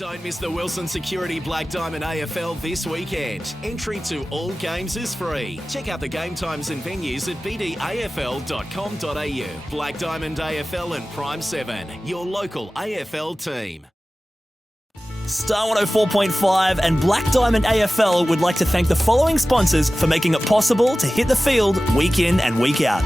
Don't miss the Wilson Security Black Diamond AFL this weekend. Entry to all games is free. Check out the game times and venues at bdafl.com.au. Black Diamond AFL and Prime 7, your local AFL team. Star 104.5 and Black Diamond AFL would like to thank the following sponsors for making it possible to hit the field week in and week out.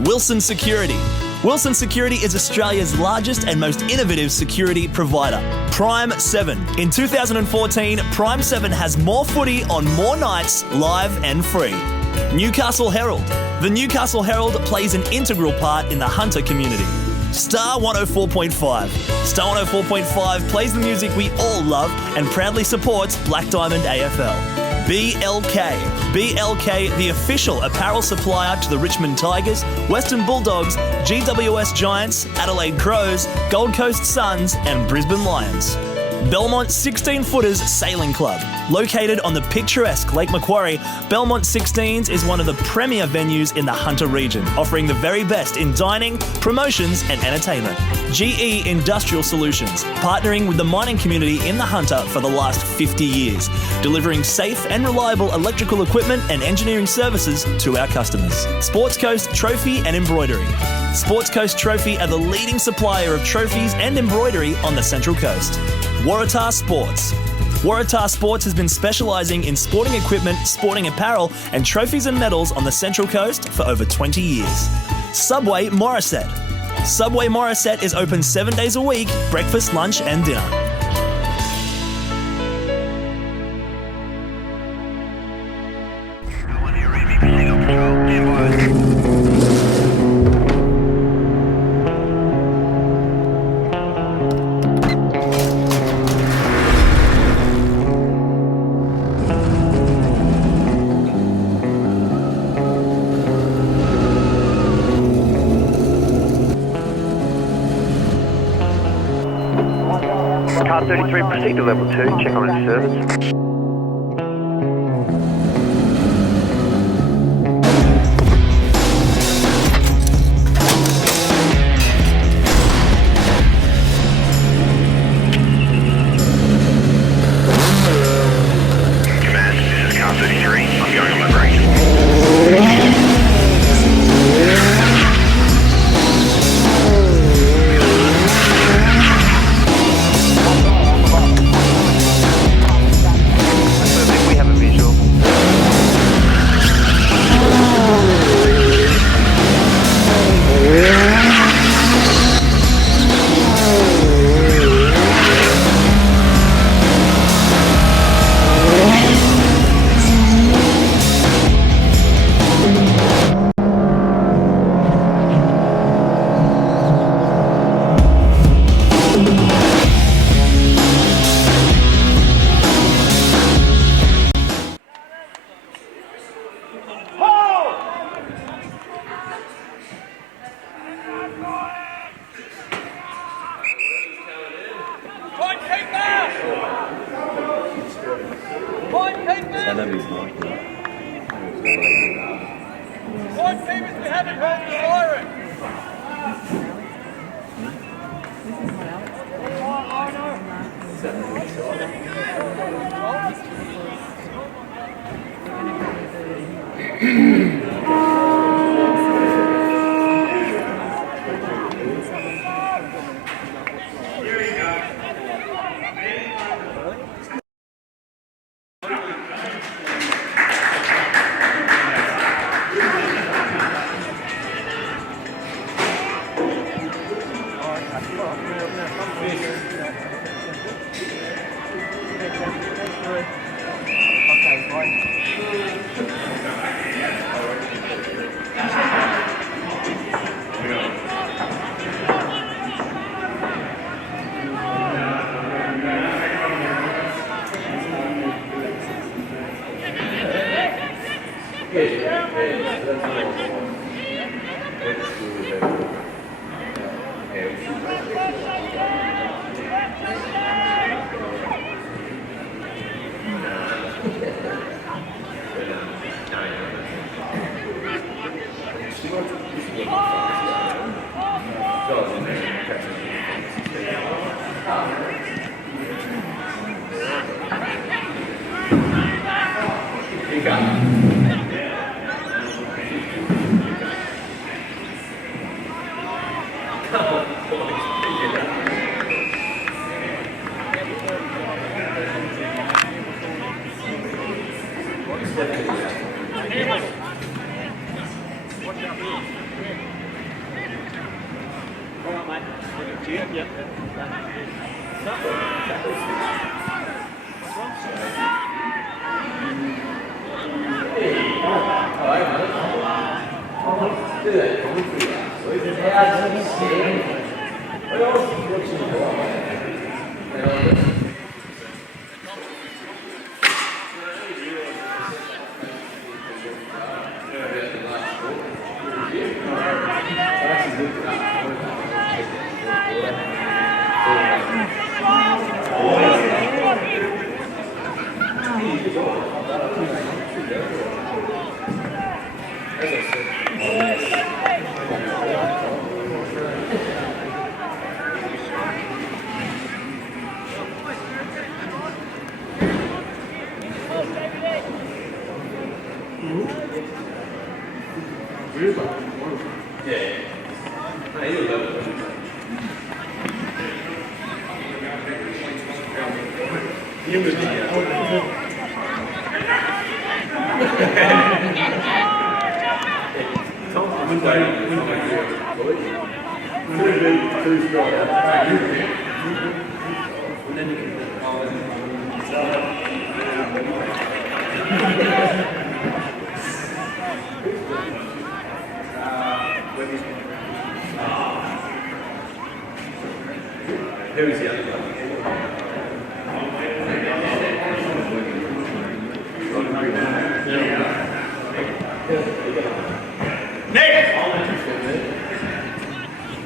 Wilson Security. Wilson Security is Australia's largest and most innovative security provider. Prime 7. In 2014, Prime 7 has more footy on more nights, live and free. Newcastle Herald. The Newcastle Herald plays an integral part in the Hunter community. Star 104.5. Star 104.5 plays the music we all love and proudly supports Black Diamond AFL. BLK. BLK, the official apparel supplier to the Richmond Tigers, Western Bulldogs, GWS Giants, Adelaide Crows, Gold Coast Suns and Brisbane Lions. Belmont 16-Footers Sailing Club. Located on the picturesque Lake Macquarie, Belmont 16s is one of the premier venues in the Hunter region, offering the very best in dining, promotions and entertainment. GE Industrial Solutions, partnering with the mining community in the Hunter for the last 50 years, delivering safe and reliable electrical equipment and engineering services to our customers. Sports Coast Trophy and Embroidery. Sports Coast Trophy are the leading supplier of trophies and embroidery on the Central Coast. Waratah Sports. Waratah Sports has been specialising in sporting equipment, sporting apparel and trophies and medals on the Central Coast for over 20 years. Subway Morisset. Subway Morisset is open 7 days a week, breakfast, lunch and dinner. Car 33, proceed to level 2, check on its service. Command, this is car 33, I'm going on my break.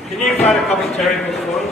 Can you find a couple of Terrigals for us?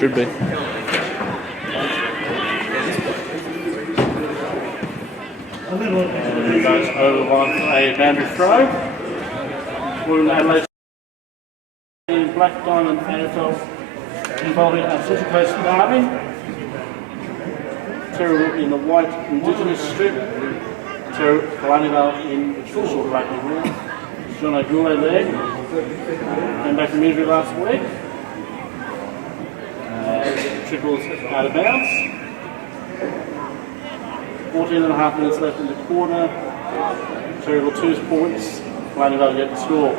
Should be. It goes over on a boundary throw. We'll Adelaide in Black Diamond AFL involving a Central Coast Derby. Terrigal in the white Indigenous strip. Vale in the traditional black and blue. John O'Goulet there. Came back from injury last week. Triples out of bounds. 14.5 minutes left in the quarter. Terrigal 2 points. Vale yet to score.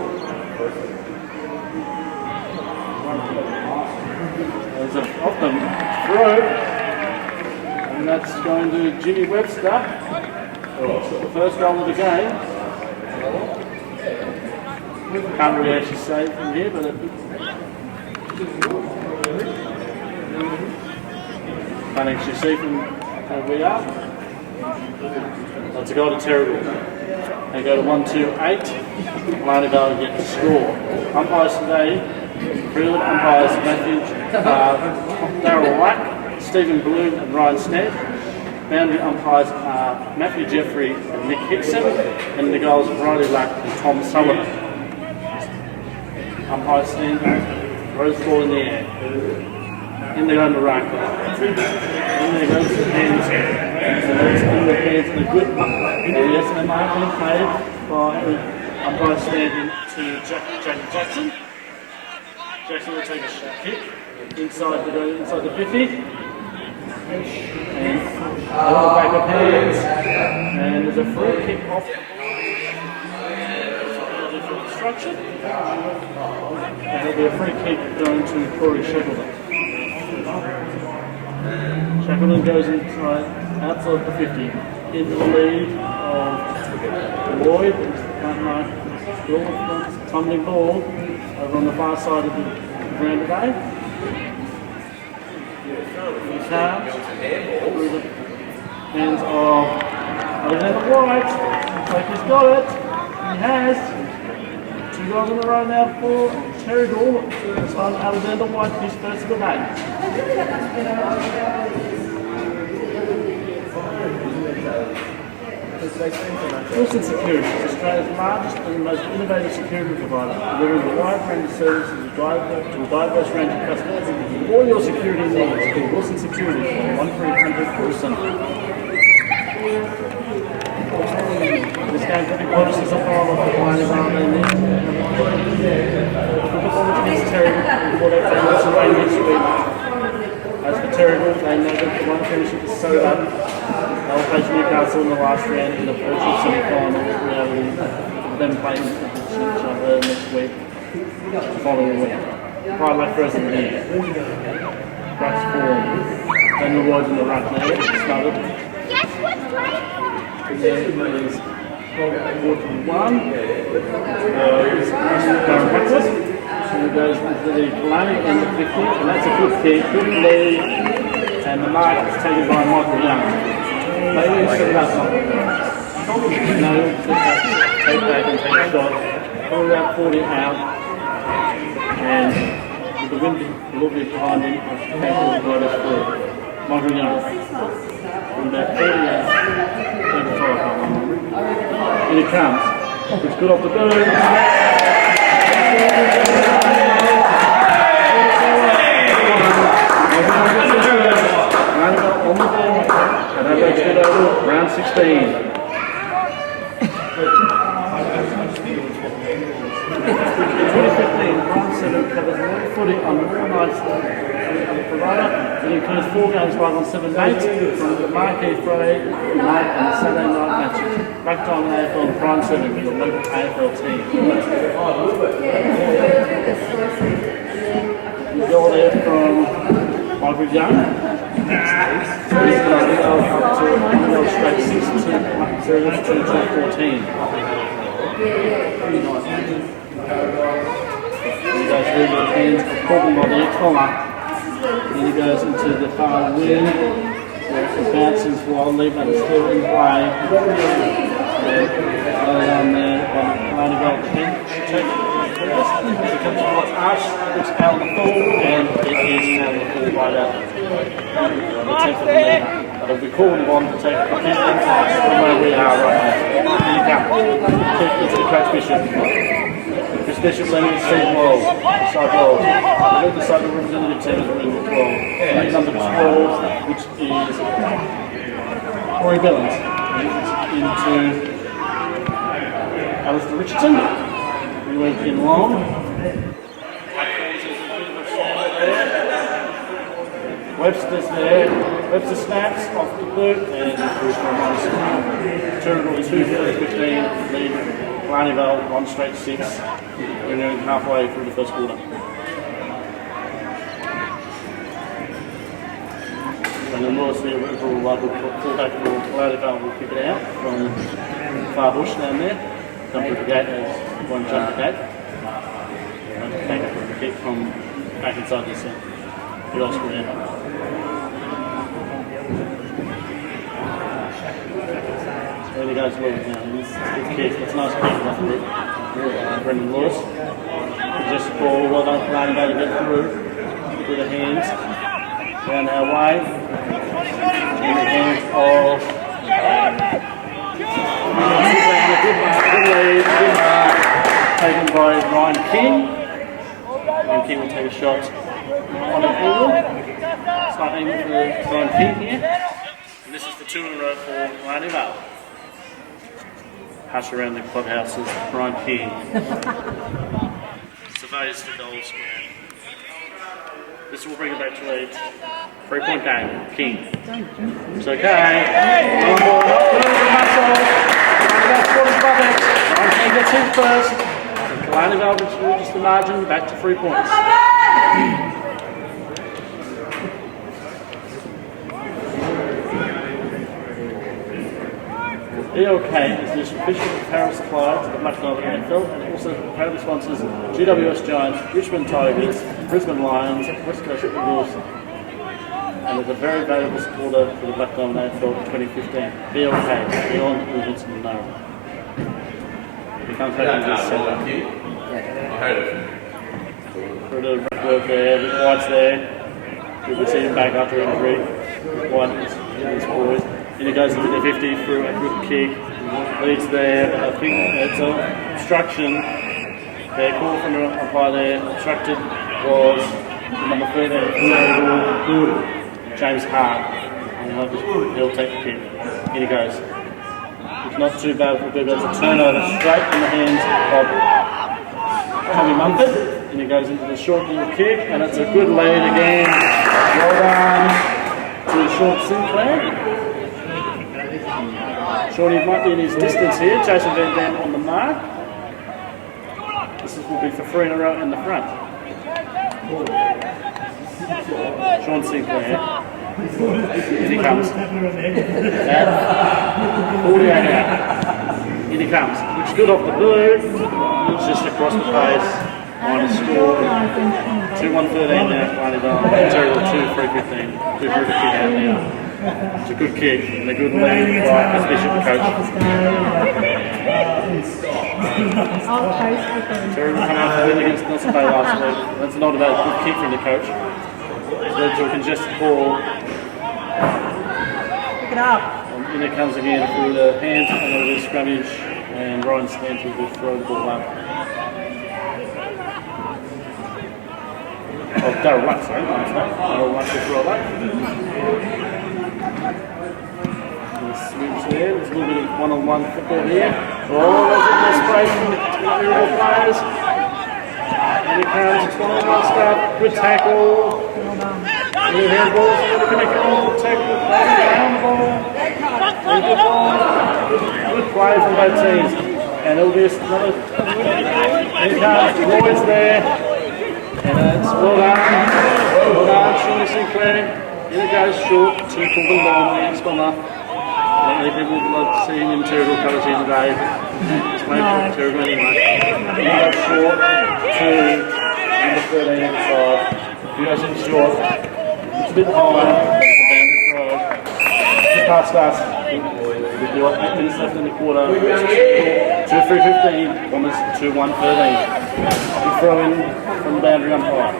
There's an off the throw. And that's going to Jimmy Webster. The first goal of the game. Can't really actually say it from here, but can't actually see from where we are. That's a goal to Terrigal. They go to 1-2-8. Vale get the score. Umpires today, Freeland umpires Matthew, Darryl Lack, Stephen Bloom and Ryan Sned. Boundary umpires are Matthew Jeffrey and Nick Hickson, and the goals Riley Lack and Tom Sullivan. Umpires stand back, throws the ball in the air. In they go on the right. In there goes the hands. And those in the hands and a good yes, and might be played by umpire standing to Jack Jackson. Jackson will take a shot kick inside the 50. And a little back of hands. And there's a free kick off the obstruction. And there'll be a free kick going to Corey Shackleton. Shackleton goes inside, outside the 50. In the lead of Lloyd. Tumbling ball over on the far side of the ground today. Through the hands of Alexander White. Looks like he's got it. He has. 2 goals in a row now for Terrigal. This time Alexander White, his first of the night. Wilson Security is Australia's largest and most innovative security provider, delivering a wide range of services to a diverse range of customers. For all your security needs, call Wilson Security on 1300 Wilson. This game could be close as a final for Killarney Vale good performance against Terrigal before they play Wilson Rain next week. As for Terrigal, they know that the one finish is soda. They'll face Newcastle in the last round in the virtual semi-final reality, then playing each other next week, the following week. Quite like first in the year. Ruck's form. Daniel Lloyd's in the ruck there, started. And there is 41. Going backwards. So it goes into the Killarney and the 50, and that's a good kick, good lead. And the mark is taken by Michael Young. Maybe set it up. No, take back and take a shot. Pull about 40 out. And with the wind a little bit behind him, I should take all the riders through. Michael Young. From about 40 out. 35. In it comes. It's good off the boot. On the ball, and that makes it over round 16. 2015, round 7 covers more footing on more nights than the provider. It includes 4 games live on 7 dates from the Marquee Friday night and Saturday night matches. Back time in AFL and Prime 7 for the local AFL team. The goal there from Michael Young. He's going to go up to straight 6 to 14. He goes through the hands of Corbin by the collar. Then he goes into the far wing, where it bounces wildly, but it's still in play. Down there on line of goal 10. It comes towards us, it's out the full, and it is out the full right out. The 10th of the league. But if we call them on to take a few insights from where we are right now. Here you come. Take it to the Coach Bishop. Chris Bishop landing at Steve World. Side World. The other side of the representative team is running 12. And number 12, which is Corey Billings. Into Alistair Richardson. We went in long. Webster's there. Webster snaps off the boot and Terrigal 2-15 lead. Killarney Vale 1 straight 6. We're nearing halfway through the first quarter. And then we'll see a fullback for Killarney Vale will kick it out from far bush down there. Jump through the gate as one jump the gate. And take a kick from back inside this good old square. he goes Lewis now. It's a kick. It's a nice kick off Brendan Lewis. Just ball, well done, Killarney Vale to get through with the hands. Down our way. In the hands of good lead, good mark, taken by Ryan King. Ryan King will take a shot on an angle. Slight angle for Ryan King here. And this is the 2 in a row for Killarney Vale. Hush around the clubhouses, Ryan King. Surveys the goal square. This will bring it back to lead. 3-point game. King. It's okay. One ball, not good. Muscle. About 40 buckets. Ryan King gets in first. Killarney Vale reaches the margin. Back to 3 points. BLK is the official apparel supplier to the Black Diamond AFL and also proudly sponsors GWS Giants, Richmond Tigers, Brisbane Lions, West Coast Eagles, and is a very valuable supporter for the Black Diamond AFL 2015. BLK, beyond movements in the know. We can't take it this centre. For the work there, the White's there. Good to see him back after injury. White is his boys. And he goes into the 50 through a good kick, leads there, but I think it's an obstruction. Their call from the umpire there, obstructed was number 13, James Hart. And he'll take the kick. Here he goes. It's not too bad for Bieber, it's a turnover straight in the hands of Tommy Mumford. And he goes into the short little kick, and it's a good lead again. Well done to Sean Sinclair. Shawnee might be in his distance here. Jason Van Dam on the mark. This will be for 3 in a row in the front. Sean Sinclair. In he comes. At 48 out. In he comes. Looks good off the blue. It's just across the face. Minus score. 2-1-13 now. Killarney Vale. Terrigal 2-3-15. 2 for the kick out now. It's a good kick and a good lead by Bishop, the coach. Terrigal come out to win against Nelson Bay last week. That's not a bad good kick from the coach. It's led to a congested ball. Pick it up. And in it comes again through the hands and over the scrummage, and Ryan Stanton will throw the ball up. Oh, Darryl Luck, sorry. Darryl Luck will throw it up. Swoops there, there's a little bit of one-on-one football here. Oh, there's a nice break from the Terrigal players. And he comes, it's one-on-one stuff, good tackle. Good handballs, looking at goal, tackle, down the ball. Good play from both teams. And it'll be another. Here comes, Lloyd's there. And it's well done, Sean Sinclair. Here it goes, short, 2 for the long, next one up. People would love to see him in Terrigal colours here today. It's made for Terrigal anyway. He goes short to number 13 inside. He goes in short. It's a bit high. It's a boundary throw. Just past us. We've got 8 minutes left in the quarter. 2-3-15. Bombers 2-1-13. We throw in from the boundary umpire.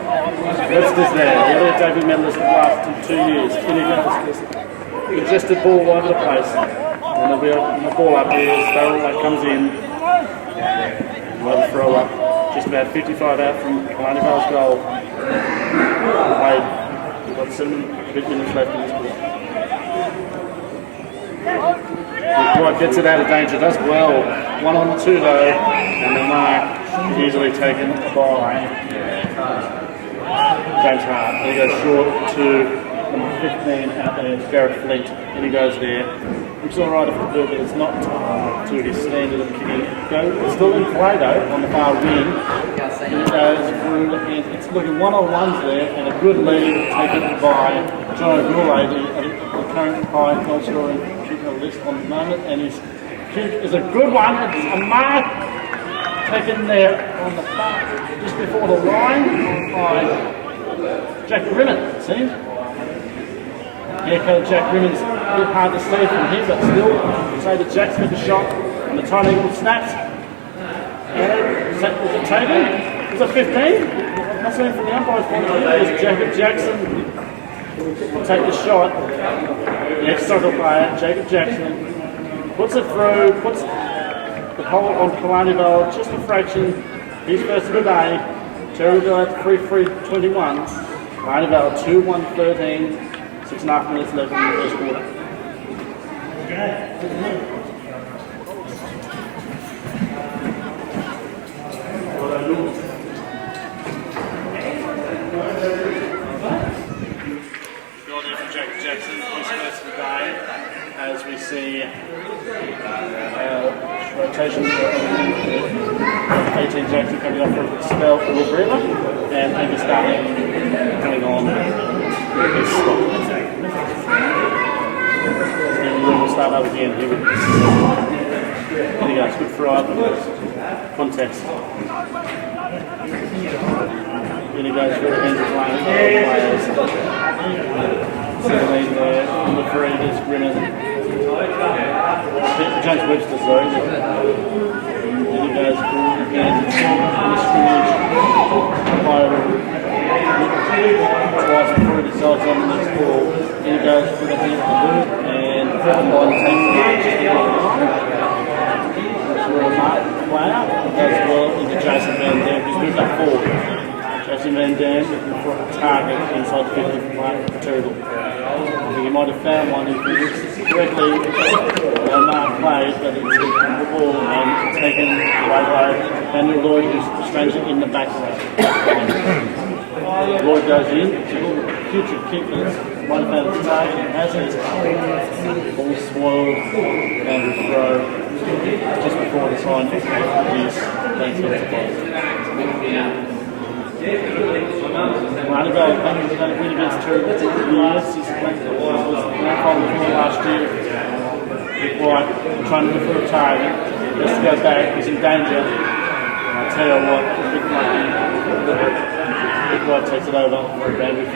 Webster's there. The other David medalist of the last 2 years. In he goes. Congested ball all over the place. And there'll be a ball up here. Sparrow that comes in. Another throw up. Just about 55 out from Killarney Vale's goal. We've got 7 minutes left in this quarter. White gets it out of danger, does well. 1-on-2 though. And the mark is easily taken by James Hart. He goes short to number 15 out there, Garrett Flint, and he goes there. Looks alright off the field, but it's not to his standard of kicking. It's still in play though, on the far wing. And it goes through, and it's looking 1-on-1s there, and a good lead taken by John O'Goulay, the current high goal scoring kicker list on the moment, and his kick is a good one. It's a mark taken there on the far, just before the line by Jack Rimmett, it seems. Haircut Jack Grimmon's a bit hard to see from here, but still, say that Jack's got the shot, and the Terrigal snaps. And was it taken? Was it 15? That's something from the umpire's point of view. There's Jacob Jackson will take the shot. The ex-soccer player, Jacob Jackson, puts it through, puts the hole on Killarney Vale just a fraction. He's first of the day. Terrigal at 3-3-21. Killarney Vale 2-1-13. 6.5 minutes left in the first quarter. Jacob Jackson, his first of the day, as we see rotation. 18 Jackson coming off for a spell for River, and maybe starting coming on with his stop. And we'll start up again here with this. There you go, it's good for context. Then he goes through the hands of players. 17 there, number 3 is Grimmer. James Webster, sorry. Then he goes through again in the scrimmage. Twice before he decides on the next ball. Then he goes through the hands of the boot and Biden takes the mark. For a mark player, he goes well into Jason Van Dam. He's moved up forward. Jason Van Dam looking for a target inside the 50 for Terrigal. I think he might have found one if he looks correctly. Mark played, but it's on the ball and taken away by Daniel Lloyd, who's strangely in the back line. Lloyd goes in, it's a putrid kick, but it's one found its target and has it. Ball swallowed and throw just before the time is thanks to the Killarney Vale had a win against Terrigal for years. He's played last year. White trying to look for a target. He has to go back. He's in danger. And I tell you what, Big White takes it over. Around with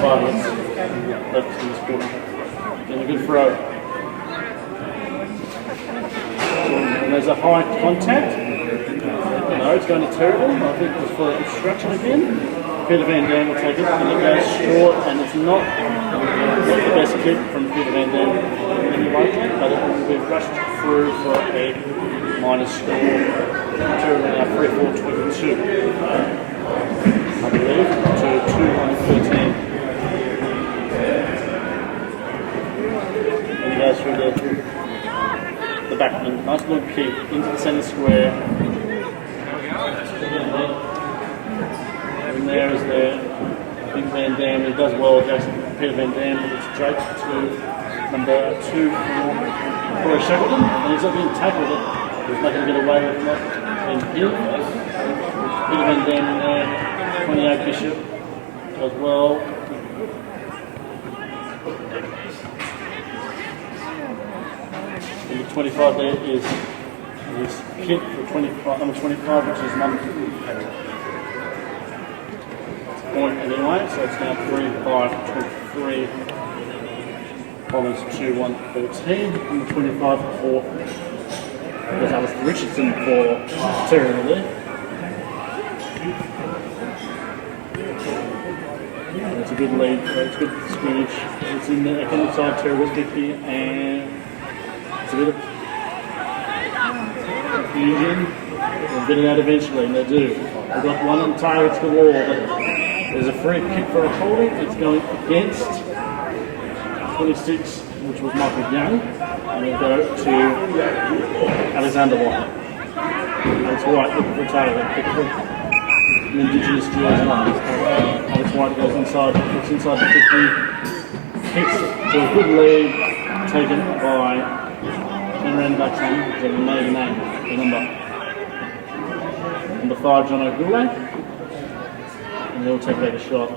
5 minutes left in this quarter. And a good throw. And there's a high contact. No, it's going to Terrigal. I think it was for obstruction again. Peter Van Dam will take it, and it goes short, and it's not the best kick from Peter Van Dam anyway, but it will be rushed through for a minus score. Terrigal now 3-4-22, I believe, to 2-1-13. And he goes through the backman. Nice little kick into the centre square. And there is the big Van Dam. He does well, Jackson. Peter Van Dam, but it's straight to number 2 for Corey Shackleton. And he's not being tackled. He's not going to get away with that. And here, Peter Van Dam in there. 28 Bishop does well. And the 25 there is his kick for number 25, which is number 2. Point anyway, so it's now 3-5-23. Bombers 2-1-13. Number 25 for there's Alistair Richardson for Terrigal there. And it's a good lead, it's a good scrimmage. It's in the inside Terrigal's 50, and it's a bit of confusion. They'll get it out eventually, and they do. They've got one on targets galore, but there's a free kick for a holding. It's going against 26, which was Michael Young, and it'll go to Alexander White. Alex White looking for a target, looking for an Indigenous jersey. Alex White goes inside, looks inside the 50, kicks to a good lead, taken by Henry Baxman, which is an amazing name, the number 5, John O'Goulet. And he'll take back a shot.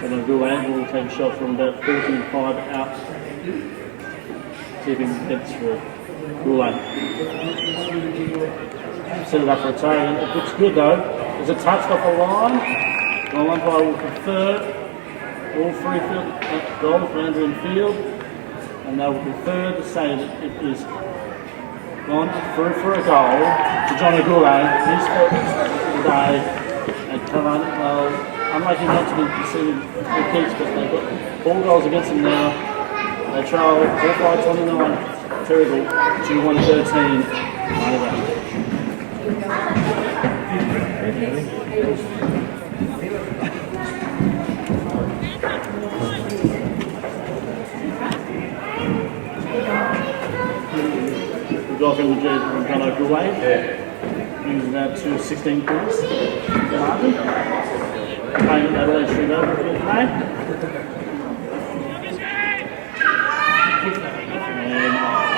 John O'Goulet will take a shot from about 45 out. See if he can get through. Goulet. Set it up for a target. It looks good though. Is it touched off the line? The umpire will confer all 3 goals landed in field, and they will confer to say that it is gone through for a goal to John O'Goulet. He's today at Killarney. Unlucky not to be conceded the kicks, but they've got 4 goals against them now. They trail 45-29, Terrigal 2-1-13. We've got him with John O'Goulet. Brings it out to 16 points. Martin. Playing Adelaide Street over tonight. And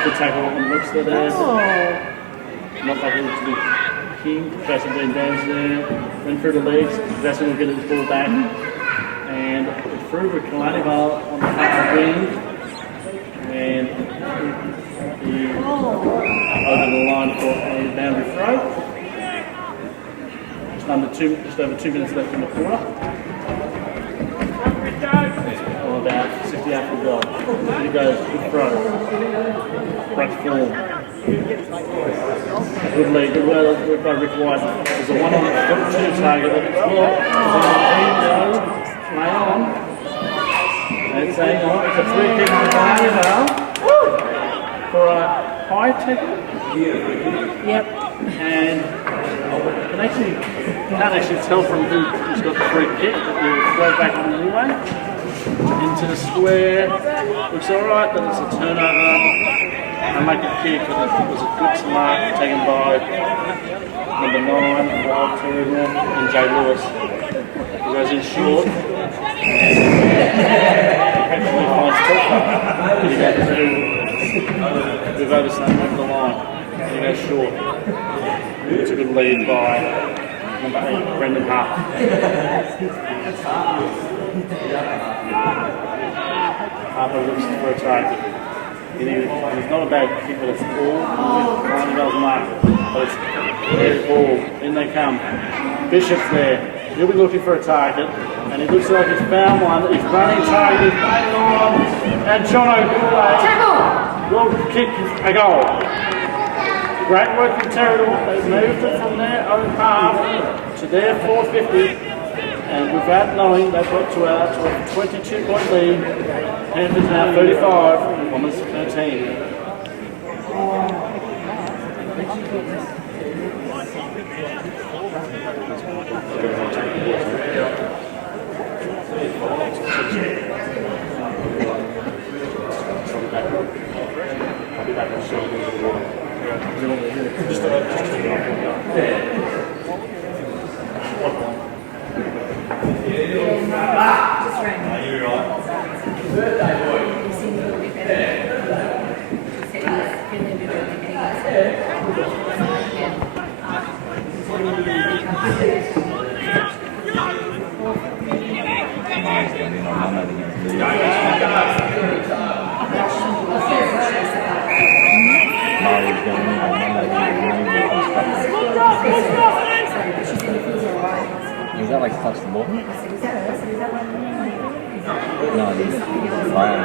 good tackle on Webster there. Not like it to be King. Jason being down there. Went through the legs. Jason will get his ball back. And through with Killarney Vale on the half wing. And over the line for a boundary throw. Just over 2 minutes left in the quarter. All about 60 after the goal. Here he goes, good throw. Breaks form. Good lead, good work by Rick White. There's a 1-on-2 target that it's blocked. Play on. It's a free kick on the for a high tackle. Yep. And can't actually tell from who's got the free kick, but you throw back on anyway. Into the square. Looks alright, but it's a turnover. And make a kick, but it was a good mark taken by number 9, Wild Terrigal, and Jay Lewis. He goes in short. And he finds Telfer. He goes through with Oversnap over the line. And he goes short. It's a good lead by number 8, Brendan Harper. Harper looks for a target. It's not a bad kick, but it's all Killarney's mark. But it's their ball. In they come. Bishop's there. He'll be looking for a target. And he looks like he's found one. He's running target. He's playing on. And John O'Goulet will kick a goal. Great work from Terrigal. They've moved it from their own half to their 450. And without knowing, they've got to a 22-point lead. Panthers now 35, Bombers 13. I'll be back on the show. Is that like touch the ball? No, it is. Wow.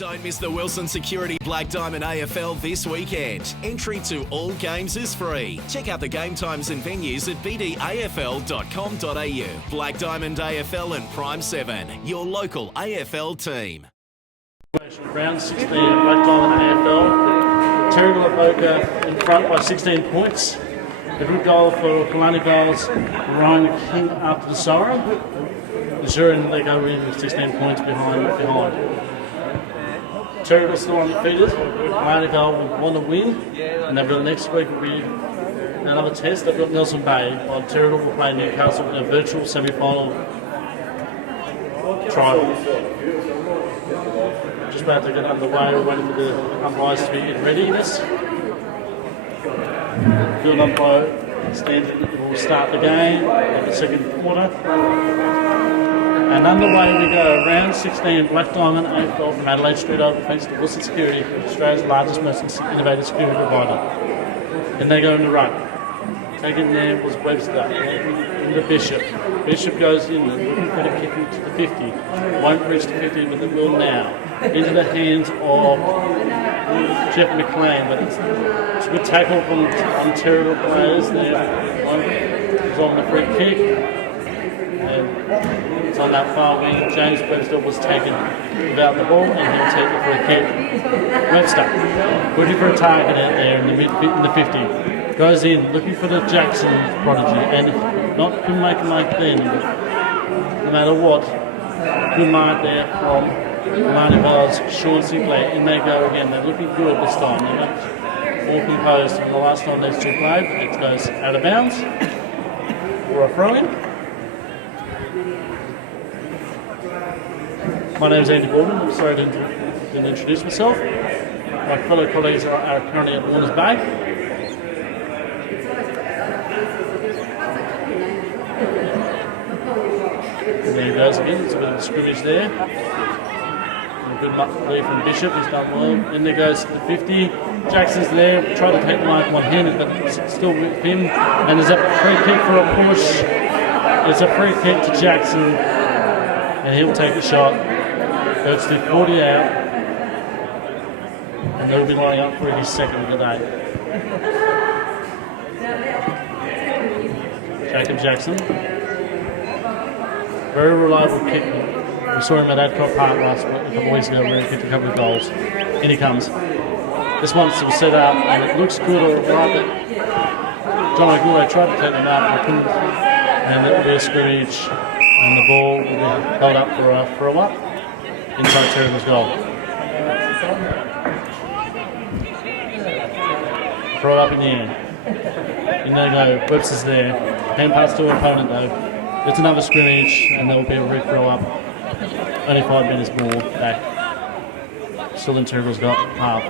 Don't miss the Wilson Security Black Diamond AFL this weekend. Entry to all games is free. Check out the game times and venues at bdafl.com.au. Black Diamond AFL and Prime 7, your local AFL team. Round 16, Black Diamond AFL. Terrigal Avoca in front by 16 points. A good goal for Killarney Vale's Ryan King after the siren, ensuring they go in with 16 points behind. Terrigal still undefeated. Killarney Vale want to win, and they've got next week will be another test. They've got Nelson Bay, while Terrigal will play Newcastle in a virtual semi-final trial. Just about to get underway, we're waiting for the umpires to be in readiness. Field umpire stands will start the game in the second quarter. And underway we go. Round 16, Black Diamond AFL from Adelaide Street over thanks to Wilson Security, Australia's largest, most innovative security provider. And they go in the run. Taken there was Webster into Bishop. Bishop goes in and looking for the kick to the 50. Won't reach the 50, but it will now. Into the hands of Jeff McLean, but it's a good tackle from Terrigal players there. It's on the free kick. And it's on that far wing. James Webster was taken without the ball, and he'll take the free kick. Webster looking for a target out there in the 50. Goes in, looking for the Jackson prodigy, and not good make then, but no matter what, good mark there from Killarney Vale's Sean Sinclair. In they go again. They're looking good this time. They're much more composed from the last time these two played. It goes out of bounds for a throw-in. My name is Andy Gordon. I'm sorry I didn't introduce myself. My fellow colleagues are currently at Warners Bay. And there he goes again. It's a bit of a scrimmage there. Good lead from Bishop, he's done well. Then there goes the 50. Jackson's there, tried to take the mark one-handed, but it's still with him. And there's a free kick for a push. There's a free kick to Jackson, and he'll take a shot. Goes to 40 out, and they'll be lining up for his second of the day. Jacob Jackson, very reliable kick. We saw him at Adcock Park a couple of weeks ago where he kicked a couple of goals. In he comes. This one's still set up and it looks good all right, but John Aguilera tried to take them out and couldn't. And it will be a scrimmage and the ball will be held up for a throw-up inside Terrigal's goal. Throw up in the end. In they go. Webster's there. Hand pass to an opponent though. It's another scrimmage and there will be a re-throw-up. Only 5 minutes more back. Still in Terrigal's got half.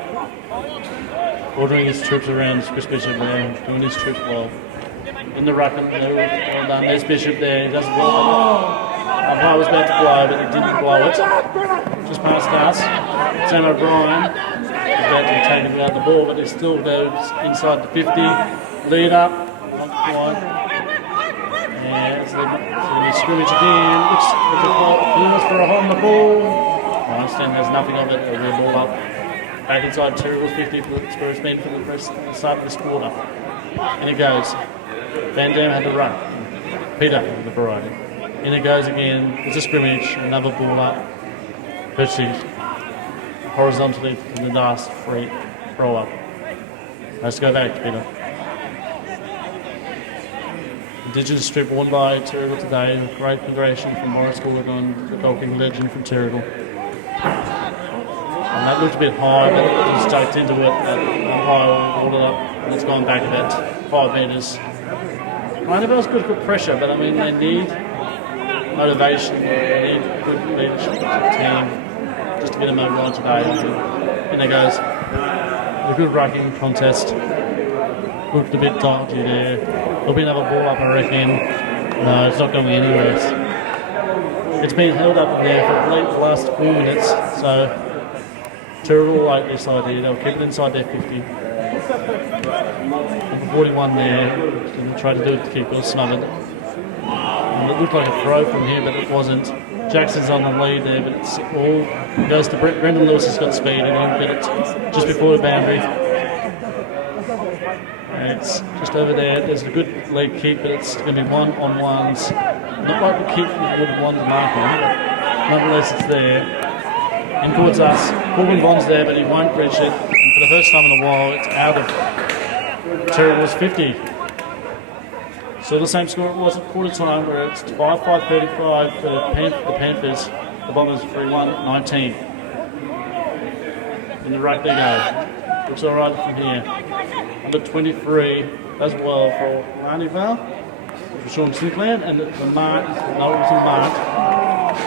Ordering his troops around Chris Bishop there, doing his troops well. In the ruck, well done. There's Bishop there, he doesn't blow. Umpire was about to blow, but he didn't blow it. Just past us. Sam O'Brien is about to be taken without the ball, but he still goes inside the 50. Lead up, not quite. Yeah, it's the scrimmage again. Looks for a hole on the ball. Einstein has nothing of it. They'll ball up. Back inside Terrigal's 50. That's where it's been for the start of this quarter. And it goes. Van Dam had to run. Peter with the variety. In it goes again. It's a scrimmage. Another ball up. Pitching horizontally from the last free throw up. Let's go back, Peter. Digital strip won by Terrigal today. Great congratulations from Morris Gordon, the golfing legend from Terrigal. And that looked a bit high, but it was tucked into it. High all it up, and it's gone back about 5 metres. Carnival's good pressure, but I mean they need motivation. They need good leadership of the team just to get them over on today. And there goes a good rucking contest. Looked a bit dodgy there. There'll be another ball up, I reckon. No, it's not going anywhere. It's been held up in there for the last 4 minutes, so Terrigal like this idea. They'll keep it inside their 50. Number 41 there, going to try to do it to keep it smothered. And it looked like a throw from here, but it wasn't. Jackson's on the lead there, but it's all goes to Brendan Lewis. Has got speed and he'll get it just before the boundary. And it's just over there. There's a good lead keep, but it's going to be one-on-ones. Not like the keep would want to mark on, but nonetheless it's there. In towards us. Corbin Bond's there, but he won't reach it. And for the first time in a while, it's out of Terrigal's 50. So the same score it was at quarter time, where it's 5-5-35 for the Panthers. The Bombers 3-1-19. In the ruck they go. Looks all right from here. Number 23 as well for Vale, for Sean Sinclair, and the mark, no, it was a mark.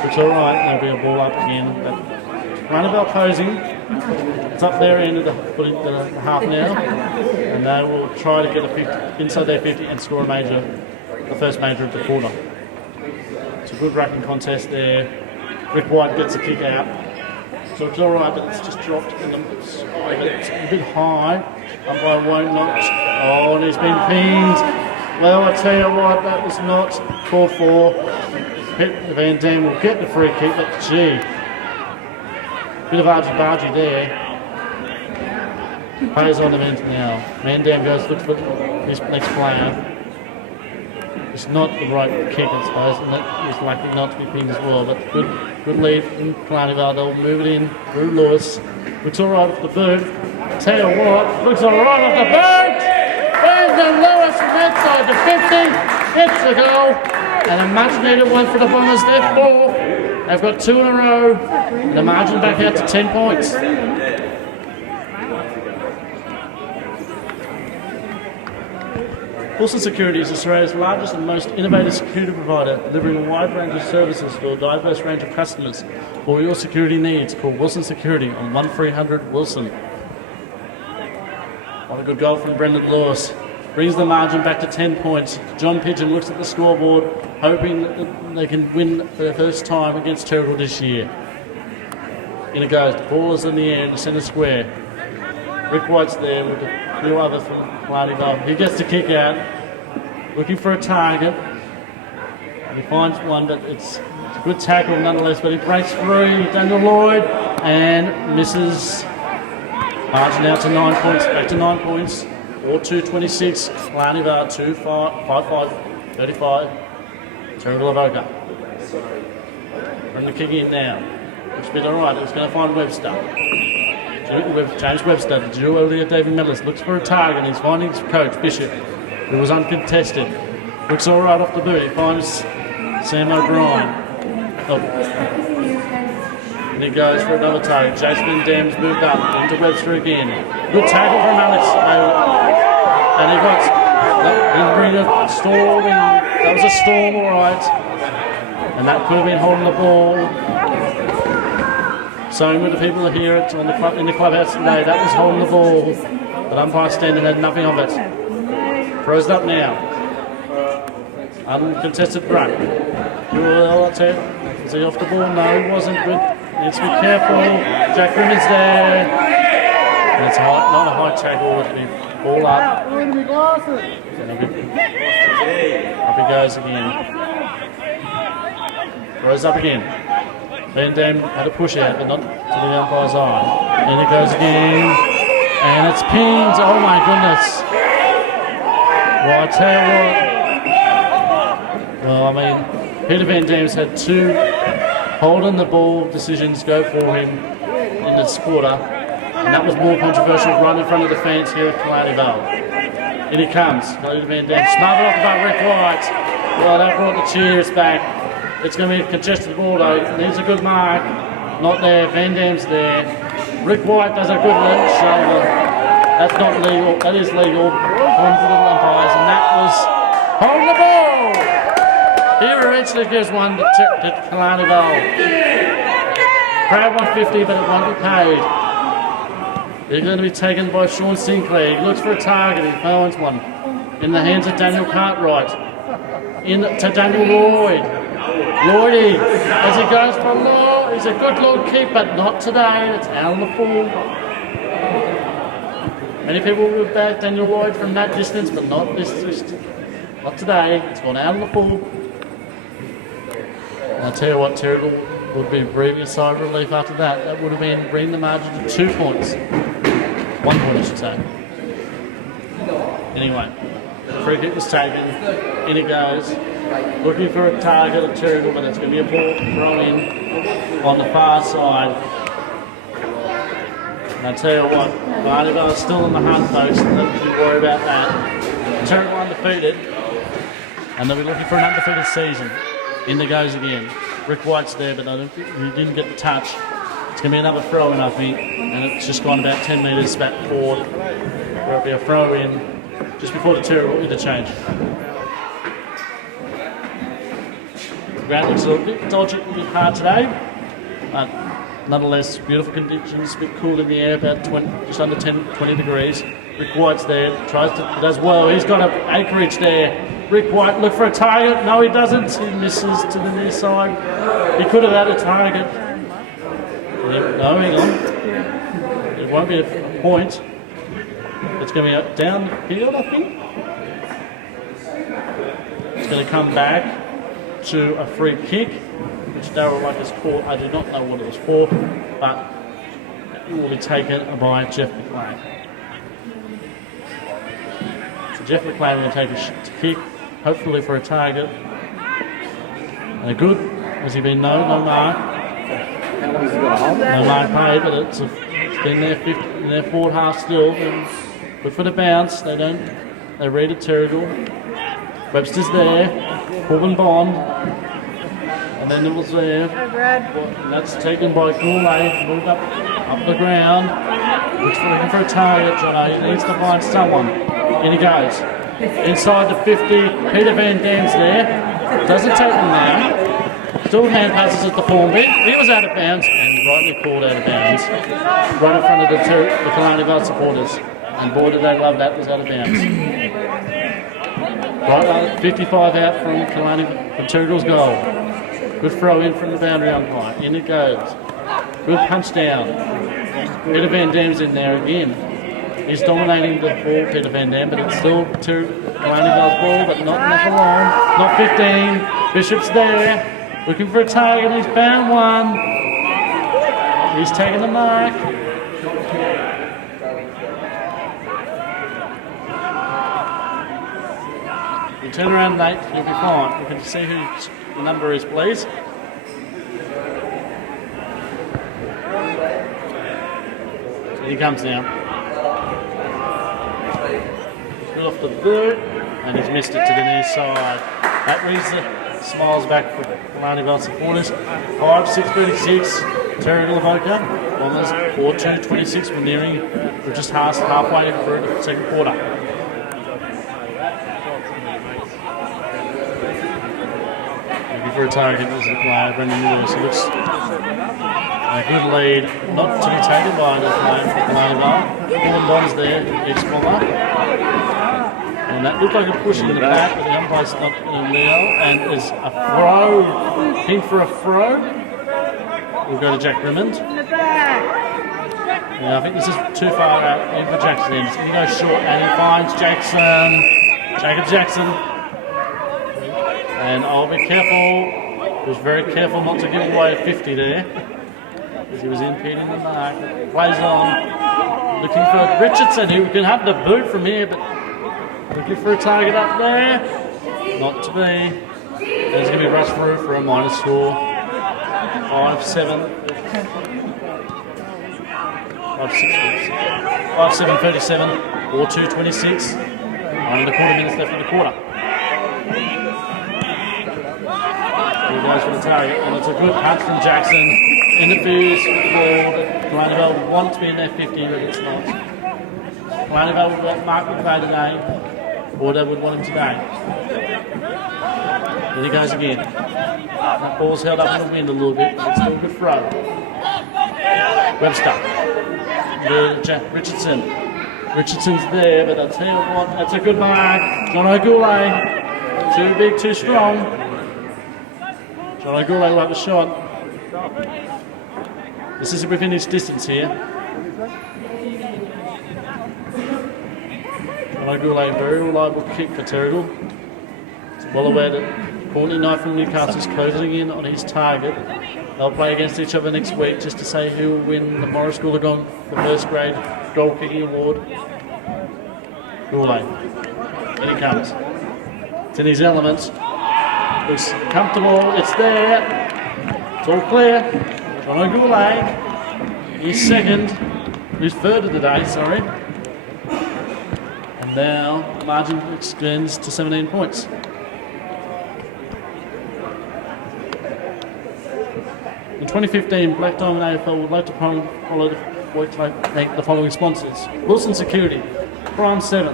Looks all right. There'll be a ball up again. But Vale posing. It's up their end of the half now, and they will try to get a 50, inside their 50 and score a major, the first major of the quarter. It's a good racking contest there. Rick White gets a kick out, so it's all right, but it's just dropped in the side. It's a bit high. Umpire won't not. Oh, and he's been pinged. Well, I tell you what, that was not called for. Van Dam will get the free kick, but gee. Bit of argy-bargy there. Plays on the end now. Van Dam goes look for his next player. It's not the right kick, I suppose, and that is likely not to be pinged as well. But good lead in Killarney. They'll move it in through Lewis. Looks all right off the boot. Tell you what, looks all right off the boot. Brandon Lewis from outside the 50. Gets the goal. And a much needed one for the Bombers. They're 4. They've got 2 in a row, and the margin back out to 10 points. Wilson Security is Australia's largest and most innovative security provider, delivering a wide range of services to a diverse range of customers. For your security needs, call Wilson Security on 1300 Wilson. What a good goal from Brendan Lewis. Brings the margin back to 10 points. John Pigeon looks at the scoreboard, hoping that they can win for the first time against Terrigal this year. In it goes. The ball is in the air in the centre square. Rick White's there with the new other from Killarney. He gets the kick out, looking for a target. And he finds one, but it's a good tackle nonetheless, but he breaks free. Daniel Lloyd and misses. Margin out to 9 points, back to 9 points. 4-2-26, Killarney 2-5-5-35, Terrigal Avoca. Bring the kick in now. Looks a bit alright, it's going to find Webster. James Webster, the dual earlier David Millis, looks for a target, he's finding his coach, Bishop, who was uncontested. Looks alright off the boot, he finds Sam O'Brien. Oh. And he goes for another target. Jason Van Dam's moved up into Webster again. Good tackle from Alex. And he got a storm. That was a storm, all right. And that could have been holding the ball. So with the people here on the club, in the clubhouse today, that was holding the ball. But umpire standing had nothing of it. Throws it up now. Uncontested ruck. Well, that's it. Was he off the ball? No, he wasn't. Good. Needs to be careful. Jack Rimmons there. And it's not a high tackle. It'll be ball up. And up he goes again. Throws up again. Van Dam had a push out, but not to the umpire's eye. And it goes again. And it's pinged. Oh my goodness. Well, I tell you what. Well, I mean, Peter Van Dam's had 2 holding the ball decisions go for him in this quarter, and that was more controversial right in front of the fans here at Killarney Vale. In he comes, Peter Van Dam smothered off about Rick White. Well, that brought the cheers back. It's going to be a congested ball though. Needs a good mark. Not there. Van Dam's there. Rick White does a good left shoulder. That's not legal. That is legal. According to the umpires, and that was holding the ball. Here eventually gives one to Killarney Vale. Crowd 150, but it won't be paid. They're going to be taken by Sean Sinclair. He looks for a target. He finds one in the hands of Daniel Cartwright. In to Daniel Lloyd. Lloydie, as he goes for Law, he's a good little keep, but not today. It's out on the full. Many people will back Daniel Lloyd from that distance, but not this distance. Not today. It's gone out on the full. And I'll tell you what, Terrigal would have been breathing a sigh of relief after that. That would have been bringing the margin to 2 points. 1 point, I should say. Anyway, the free kick was taken. In it goes. Looking for a target of Terrigal, but it's going to be a ball thrown in on the far side. And I'll tell you what, Vale still in the hunt though, so don't you worry about that. Terrigal undefeated, and they'll be looking for an undefeated season. In there goes again. Rick White's there, but I don't think he didn't get the touch. It's going to be another throw in, I think, and it's just gone about 10 metres back forward. There'll be a throw in just before the Terrigal interchange. The ground looks a little bit dodgy, a bit hard today, but nonetheless, beautiful conditions, a bit cool in the air, about 20, just under 20 degrees. Rick White's there, does well. He's got an acreage there. Rick White, look for a target. No, he doesn't. He misses to the near side. He could have had a target. No, hang on. It won't be a point. It's going to be downfield, I think. It's going to come back to a free kick, which Darryl Luck has caught. I do not know what it was for, but it will be taken by Jeff McLean. So Jeff McLean will take a kick, hopefully for a target. And a good, has he been no mark? No mark paid, but it's been in their forward half still. Good for the bounce, they read it Terrigal. Webster's there, Corbin Bond, and then it was there. And that's taken by Goulet, moved up the ground. Looking for a target, Jono. He needs to find someone. In he goes. Inside the 50, Peter Van Dam's there. Doesn't take him now. Still hand passes at the form bit. He was out of bounds and rightly called out of bounds. Right in front of the Killarney Vale supporters. And boy, did they love that, was out of bounds. Right, 55 out from Killarney, from Terrigal's goal. Good throw in from the boundary umpire. In it goes. Good punch down. Peter Van Dam's in there again. He's dominating the ball, Peter Van Dam, but it's still Killarney Vale's ball, but not enough along. Not 15. Bishop's there. Looking for a target. He's found one. He's taking the mark. You turn around, Nate, you'll be fine. You can see who the number is, please. Here he comes now. Good off the boot, and he's missed it to the near side. That reads the smiles back for the Killarney Vale supporters. 5-6-36, Terrigal Avoca. Bombers 4-2-26. We're just halfway through the second quarter. For a target as a player, Brendan Lewis. It looks a good lead, not to be taken by the player for Killarney Vale. Colin Bond's there, ex-bomber. And that looked like a push in the back, but the umpire's not in the middle. And there's a throw, ping for a throw. We'll go to Jack Rimmond. Yeah, I think this is too far out in for Jackson. He goes short and he finds Jacob Jackson. And I'll be careful, he was very careful not to give away a 50 there, because he was impeding the mark. Plays on, looking for Richardson, who can have the boot from here, but looking for a target up there. Not to be. There's going to be rushed through for a minus score. 5-7. 5-7-37, 4-2-26. 1.25 minutes left in the quarter. He goes for the target, and it's a good punch from Jackson. Interferes for Killarney Vale. Want to be in their 50, but it's not. Killarney Vale would let Mark play today, or they would want him today. Then he goes again. That ball's held up in the wind a little bit, but it's still a good throw. Webster. Richardson. Richardson's there, but I'll tell you what, that's a good mark. Jono Goulet. Too big, too strong. Jono Goulet will have a shot. This is within his distance here. Jono Goulet, very reliable kick for Terrigal. It's well aware that Courtney Knight from Newcastle is closing in on his target. They'll play against each other next week just to say who will win the Morris Goolagong, the first grade goal kicking award. Goulet. In he comes. It's in his elements. Looks comfortable. It's there. It's all clear. Jono Goulet. He's second. He's third of the day, sorry. And now the margin extends to 17 points. In 2015, Black Diamond AFL would like to thank the following sponsors: Wilson Security, Prime 7,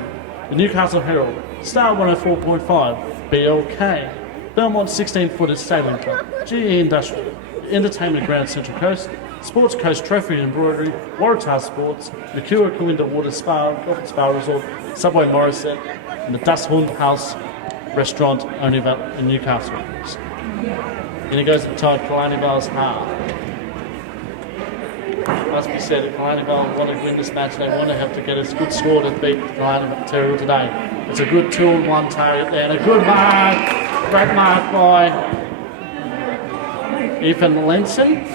the Newcastle Herald, Star 104.5, BLK, Belmont 16-footed Sailing Club, GE Industrial, Entertainment Ground Central Coast, Sports Coast Trophy and Embroidery, Waratah Sports, Nakua Kawinda Water Spa, Golf and Spa Resort, Subway Morisset, and the Dusthound House Restaurant only in Newcastle. And he goes inside Killarney Vale's half. It must be said, if Killarney Vale want to win this match, they want to have to get a good score to beat Killarney Terrigal today. It's a good 2-on-1 target there, and a good mark, great mark by Ethan Lenson.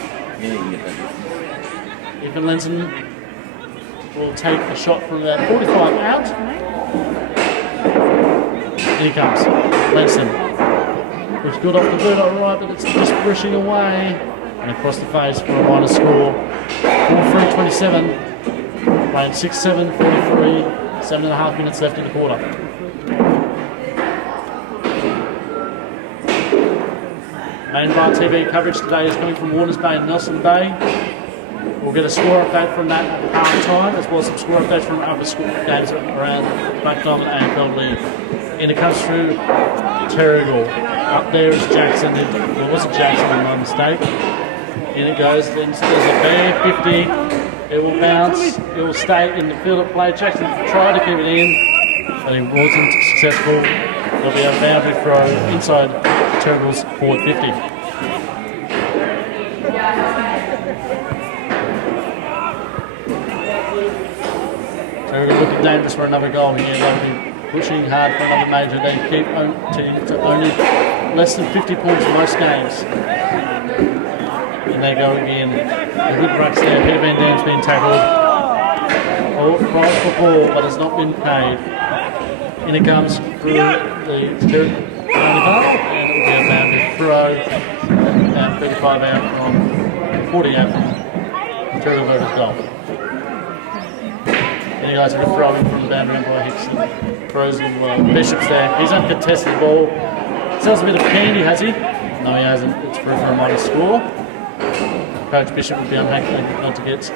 Ethan Lenson will take a shot from about 45 out. Here he comes, Lenson. Looks good off the boot, alright, but it's just pushing away. And across the face for a minor score. 4-3-27. Playing 6-7, 43. 7.5 minutes left in the quarter. Main bar TV coverage today is coming from Warners Bay and Nelson Bay. We'll get a score update from that at half time, as well as some score updates from other school games around Black Diamond AFL League. And it comes through Terrigal. Up there is Jackson. Well, was it Jackson? My mistake. In it goes. Then there's a bare 50. It will bounce. It will stay in the field of play. Jackson tried to keep it in, but he wasn't successful. There'll be a boundary throw inside Terrigal's forward 50. Terrigal looking dangerous for another goal here. They'll be pushing hard for another major. They keep to only less than 50 points in most games. And they go again. A good rucks there. Peter Van Dam's been tackled. Prize for ball, but it's not been paid. In it comes through the carnival, and it will be a boundary throw. About 35 out from 40 out from Terrigal Voters' goal. And you guys are throwing from the boundary by Hickson. Throws in Bishop's there. He's uncontested ball. Sells a bit of candy, has he? No, he hasn't. It's for a minor score. Coach Bishop would be unhappy not to get a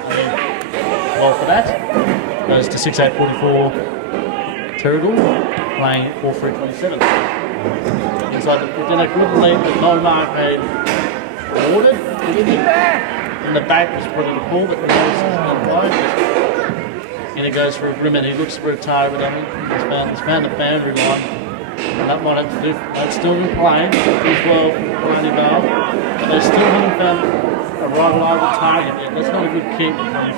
goal for that. Goes to 6-8-44. Terrigal playing 4-3-27. Inside within a good lead with no mark made awarded. In the back was put in the pool, but the notice is not and it goes for a rim, and he looks for a target, but he's found the boundary line. And that might have to do. That's still in play as well for Killarney Vale, but they still haven't found a reliable target yet. That's not a good kick from the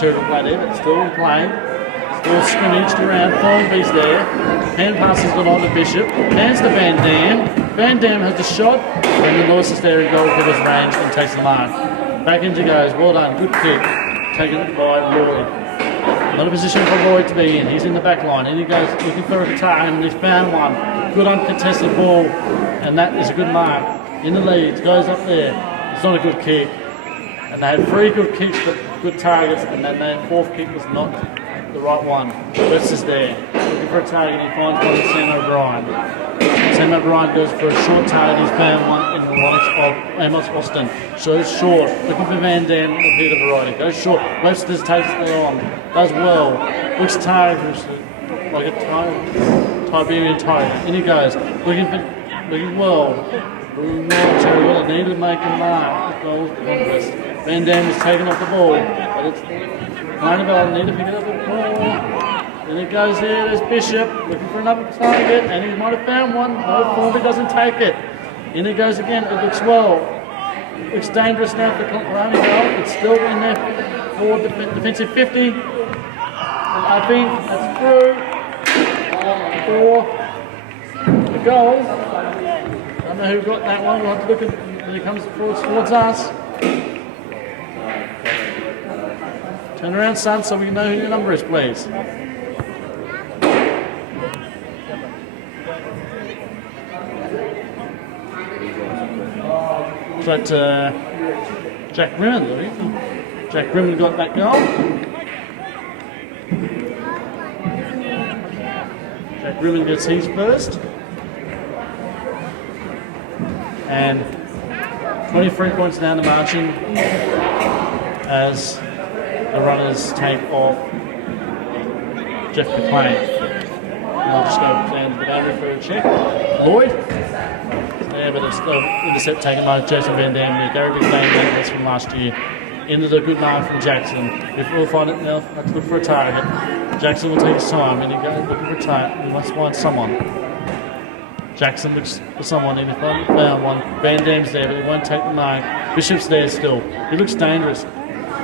Terrigal play there, but still in play. Still scrimmaged around. Thornby's there. Hand passes it on to Bishop. Hands to Van Dam. Van Dam has the shot, and then Lewis is there in goalkeeper's range and takes the mark. Back into goes. Well done. Good kick. Taken by Roy. Not a position for Roy to be in. He's in the back line. And he goes looking for a target, and he's found one. Good uncontested ball, and that is a good mark. In the lead, goes up there. It's not a good kick. And they had 3 good kicks, but good targets, and then the 4th kick was not the right one. West is there. Looking for a target, he finds one in Sam O'Brien. Sam O'Brien goes for a short target. He's found one in the likes of Amos Austin. Shows short. Looking for Van Dam with a bit of variety. Goes short. Webster takes it on. Does well. Looks tired, like a Tiberian tiger. In he goes. Looking well. Terrigal. They need to make a mark. Goals conquest. Van Dam is taken off the ball, but it's Carnival need to pick it up the ball. And it goes there. There's Bishop looking for another target, and he might have found one. No, Formby doesn't take it. In it goes again. It looks well. Looks dangerous now for Carnival. It's still in there for the defensive 50. I think that's through for the goal. don't know who got that one. We'll have to look at when he comes towards us. Turn around, son, so we can know who your number is, please. But Jack Grimman, Jack Grimman got that goal. Jack Grimman gets his first. And 23 points down the margin as the runners take off Jeff McLean. And I'll just go down the boundary for a check. Lloyd. Yeah, but it's the intercept taken by Jason Van Dam. Gary McLean that's from last year. Into the good mark from Jackson. If we'll find it now, let's look for a target. Jackson will take his time and he goes looking for a target. He must find someone. Jackson looks for someone and he found one. Van Dam's there, but he won't take the mark. Bishop's there still. He looks dangerous,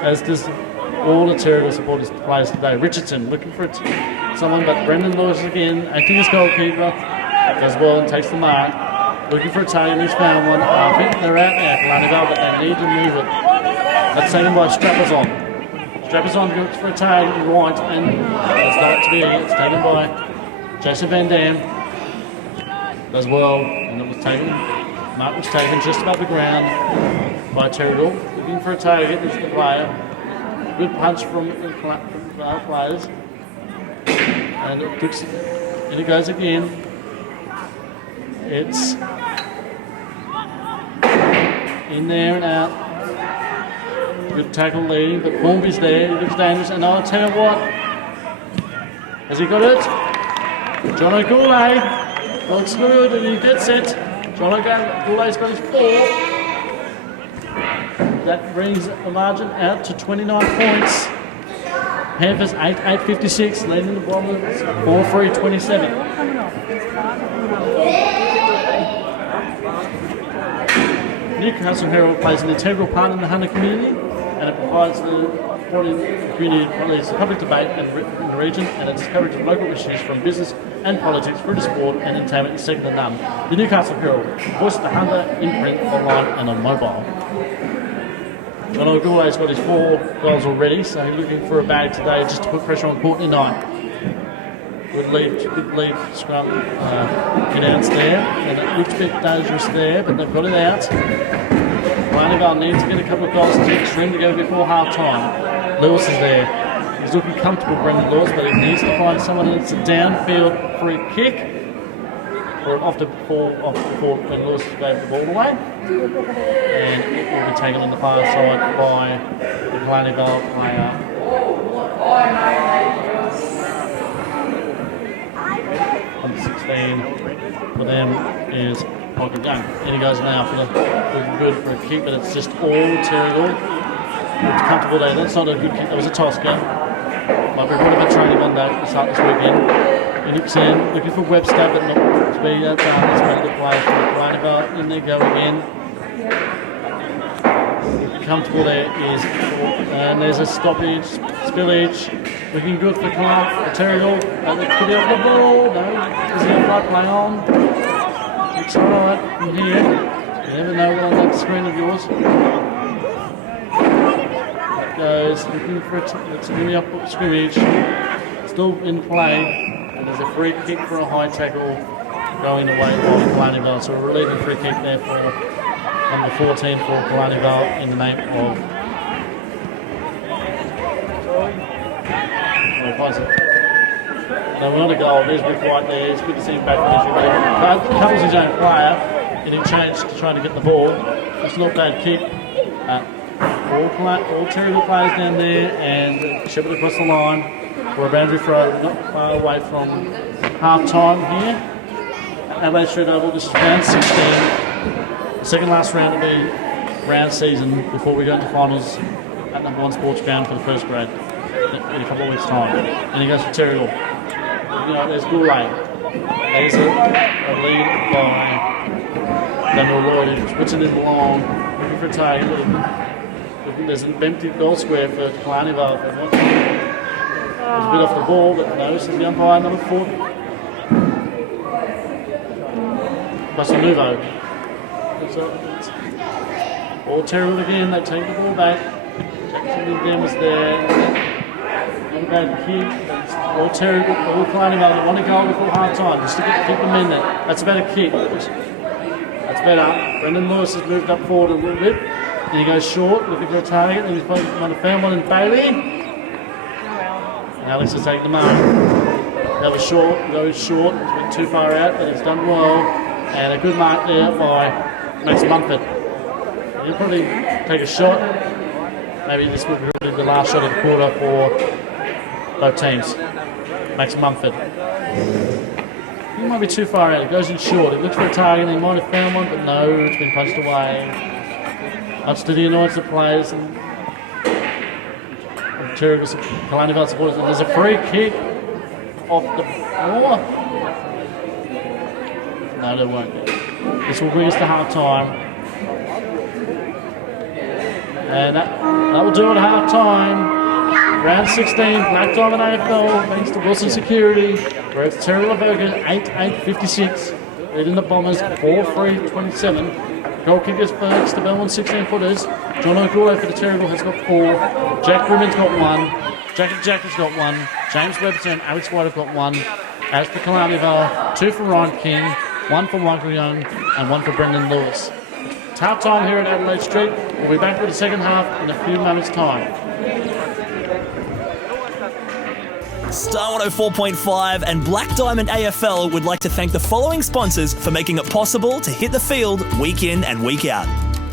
as does all the Terrigal supporters players today. Richardson looking for someone, but Brendan Lewis again, acting as goalkeeper, does well and takes the mark. Looking for a target, he's found one. I think they're out there, Killarney, but they need to move it. That's taken by Strappers-on. Strappers-on looks for a target right, and it's not to be. It's taken by Jason Van Dam. Does well, and it was taken. Mark was taken just above the ground by Terrigal. Looking for a target, is the player. Good punch from the players. And it goes again. It's in there and out. Good tackle leading, but Formby's there. He looks dangerous, and I'll tell you what. Has he got it? John O'Goulay looks good, and he gets it. John O'Goulay's got his 4. That brings the margin out to 29 points. Panthers 8-56, leading the Bombers 4-3-27. Newcastle Herald plays an integral part in the Hunter community, and it provides the community public debate in the region, and its coverage of local issues from business and politics, British sport and entertainment is second to none. The Newcastle Herald, voice of the Hunter in print, online and on mobile. John O'Goulay's got his 4 goals already, so he's looking for a bag today just to put pressure on Courtney Knight. Good lead scrum announced there, and it looks a bit dangerous there, but they've got it out. Vale needs to get a couple of goals to the stream to go before half time. Lewis is there. He's looking comfortable, Brendan Lewis, but he needs to find someone that's a downfield free kick, or off the ball before when Lewis gave the ball away. And it will be taken on the far side by the Killarney Vale player. Number 16 for them is Avoca. And he goes now for looking good for a kick, but it's just all Terrigal. It's comfortable there. That's not a good kick. That was a toss kick. Might be a bit of a training on that to start this weekend. He looks in, looking for Webster, but not to be that down. It's made the play for Killarney Vale. In they go again. Comfortable there is, and there's a stoppage, spillage. Looking good for Terrigal. Could be off the ball. No, is he on right play on? Looks alright from here. You never know what on that screen of yours. Goes looking for it's in the up scrimmage. Still in play, and there's a free kick for a high tackle going away by Killarney Vale. So a relieving free kick there for number 14 for Killarney Vale in the name of. No, we're not a goal. There's Rick White there. It's good to see him back from his relief. Covers his own player, and he changed to trying to get the ball. It's not a bad kick. All Terrigal players down there, and Shepherd across the line for a boundary throw, not far away from half time here. Adelaide Street Oval, this is round 16. The second last round of the round season before we go into finals at number 1 sports ground for the first grade in a couple of weeks' time. And he goes for Terrigal. There's Goulet. There's a lead by Daniel Lloyd. He puts it in long, looking for a target. There's an empty goal square for Killarney Vale. There's a bit off the ball, but no, this is the umpire number 4. Basanuvo Ball Terrigal again, they take the ball back. Jackson again was there. Not a bad kick. Ball Terrigal, ball Killarney Vale. They want to go before half time. Just to keep them in there. That's about a kick. That's better. Brendan Lewis has moved up forward a little bit. Then he goes short, looking for a target. Then he's probably on the found one in Bailey. And Alex has taken the mark. That was short, goes short. It's been too far out, but it's done well. And a good mark there by Max Mumford. He'll probably take a shot. Maybe this will be the last shot of the quarter for both teams. Max Mumford. He might be too far out. It goes in short. It looks for a target. He might have found one, but no, it's been punched away. Much to the annoyance of players and Terrigal Killarney Vale supporters. And there's a free kick off the floor. No, there won't be. This will bring us to half time. And that will do it at half time. Round 16, Black Diamond AFL, thanks to Wilson Security. We're at Terrigal Avoca, 8-8-56. Leading the Bombers, 4-3-27. Goal kickers Burks, the Belmont 16-footers. John O'Gordo for the Terrigal has got 4. Jack Ribbon's got 1. Jack has got 1. James Webster and Alex White have got 1. As for Killarney Vale, 2 for Ryan King, 1 for Michael Young, and 1 for Brendan Lewis. It's half time here at Adelaide Street. We'll be back for the second half in a few moments' time. Star 104.5 and Black Diamond AFL would like to thank the following sponsors for making it possible to hit the field week in and week out.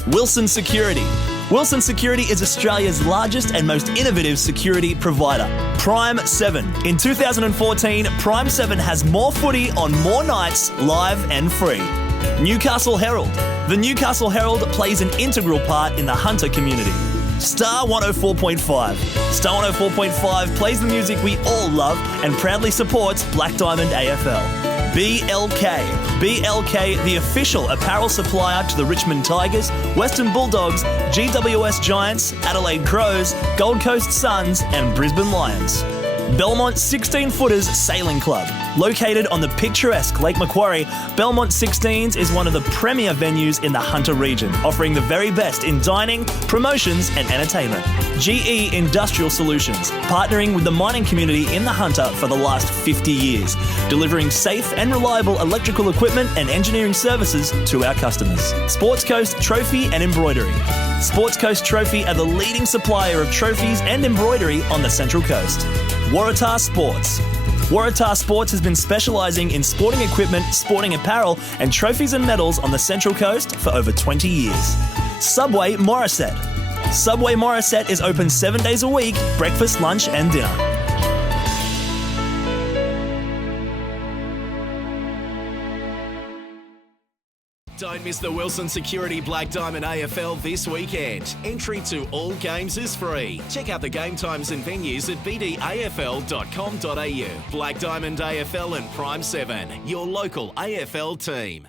Wilson Security. Wilson Security is Australia's largest and most innovative security provider. Prime 7. In 2014, Prime 7 has more footy on more nights, live and free. Newcastle Herald. The Newcastle Herald plays an integral part in the Hunter community. Star 104.5. Star 104.5 plays the music we all love and proudly supports Black Diamond AFL. BLK. BLK, the official apparel supplier to the Richmond Tigers, Western Bulldogs, GWS Giants, Adelaide Crows, Gold Coast Suns and Brisbane Lions. Belmont 16-footers Sailing Club. Located on the picturesque Lake Macquarie, Belmont 16s is one of the premier venues in the Hunter region, offering the very best in dining, promotions and entertainment. GE Industrial Solutions, partnering with the mining community in the Hunter for the last 50 years, delivering safe and reliable electrical equipment and engineering services to our customers. Sports Coast Trophy and Embroidery. Sports Coast Trophy are the leading supplier of trophies and embroidery on the Central Coast. Waratah Sports. Waratah Sports has been specialising in sporting equipment, sporting apparel and trophies and medals on the Central Coast for over 20 years. Subway Morisset. Subway Morisset is open 7 days a week, breakfast, lunch and dinner. Don't miss the Wilson Security Black Diamond AFL this weekend. Entry to all games is free. Check out the game times and venues at bdafl.com.au. Black Diamond AFL and Prime 7, your local AFL team.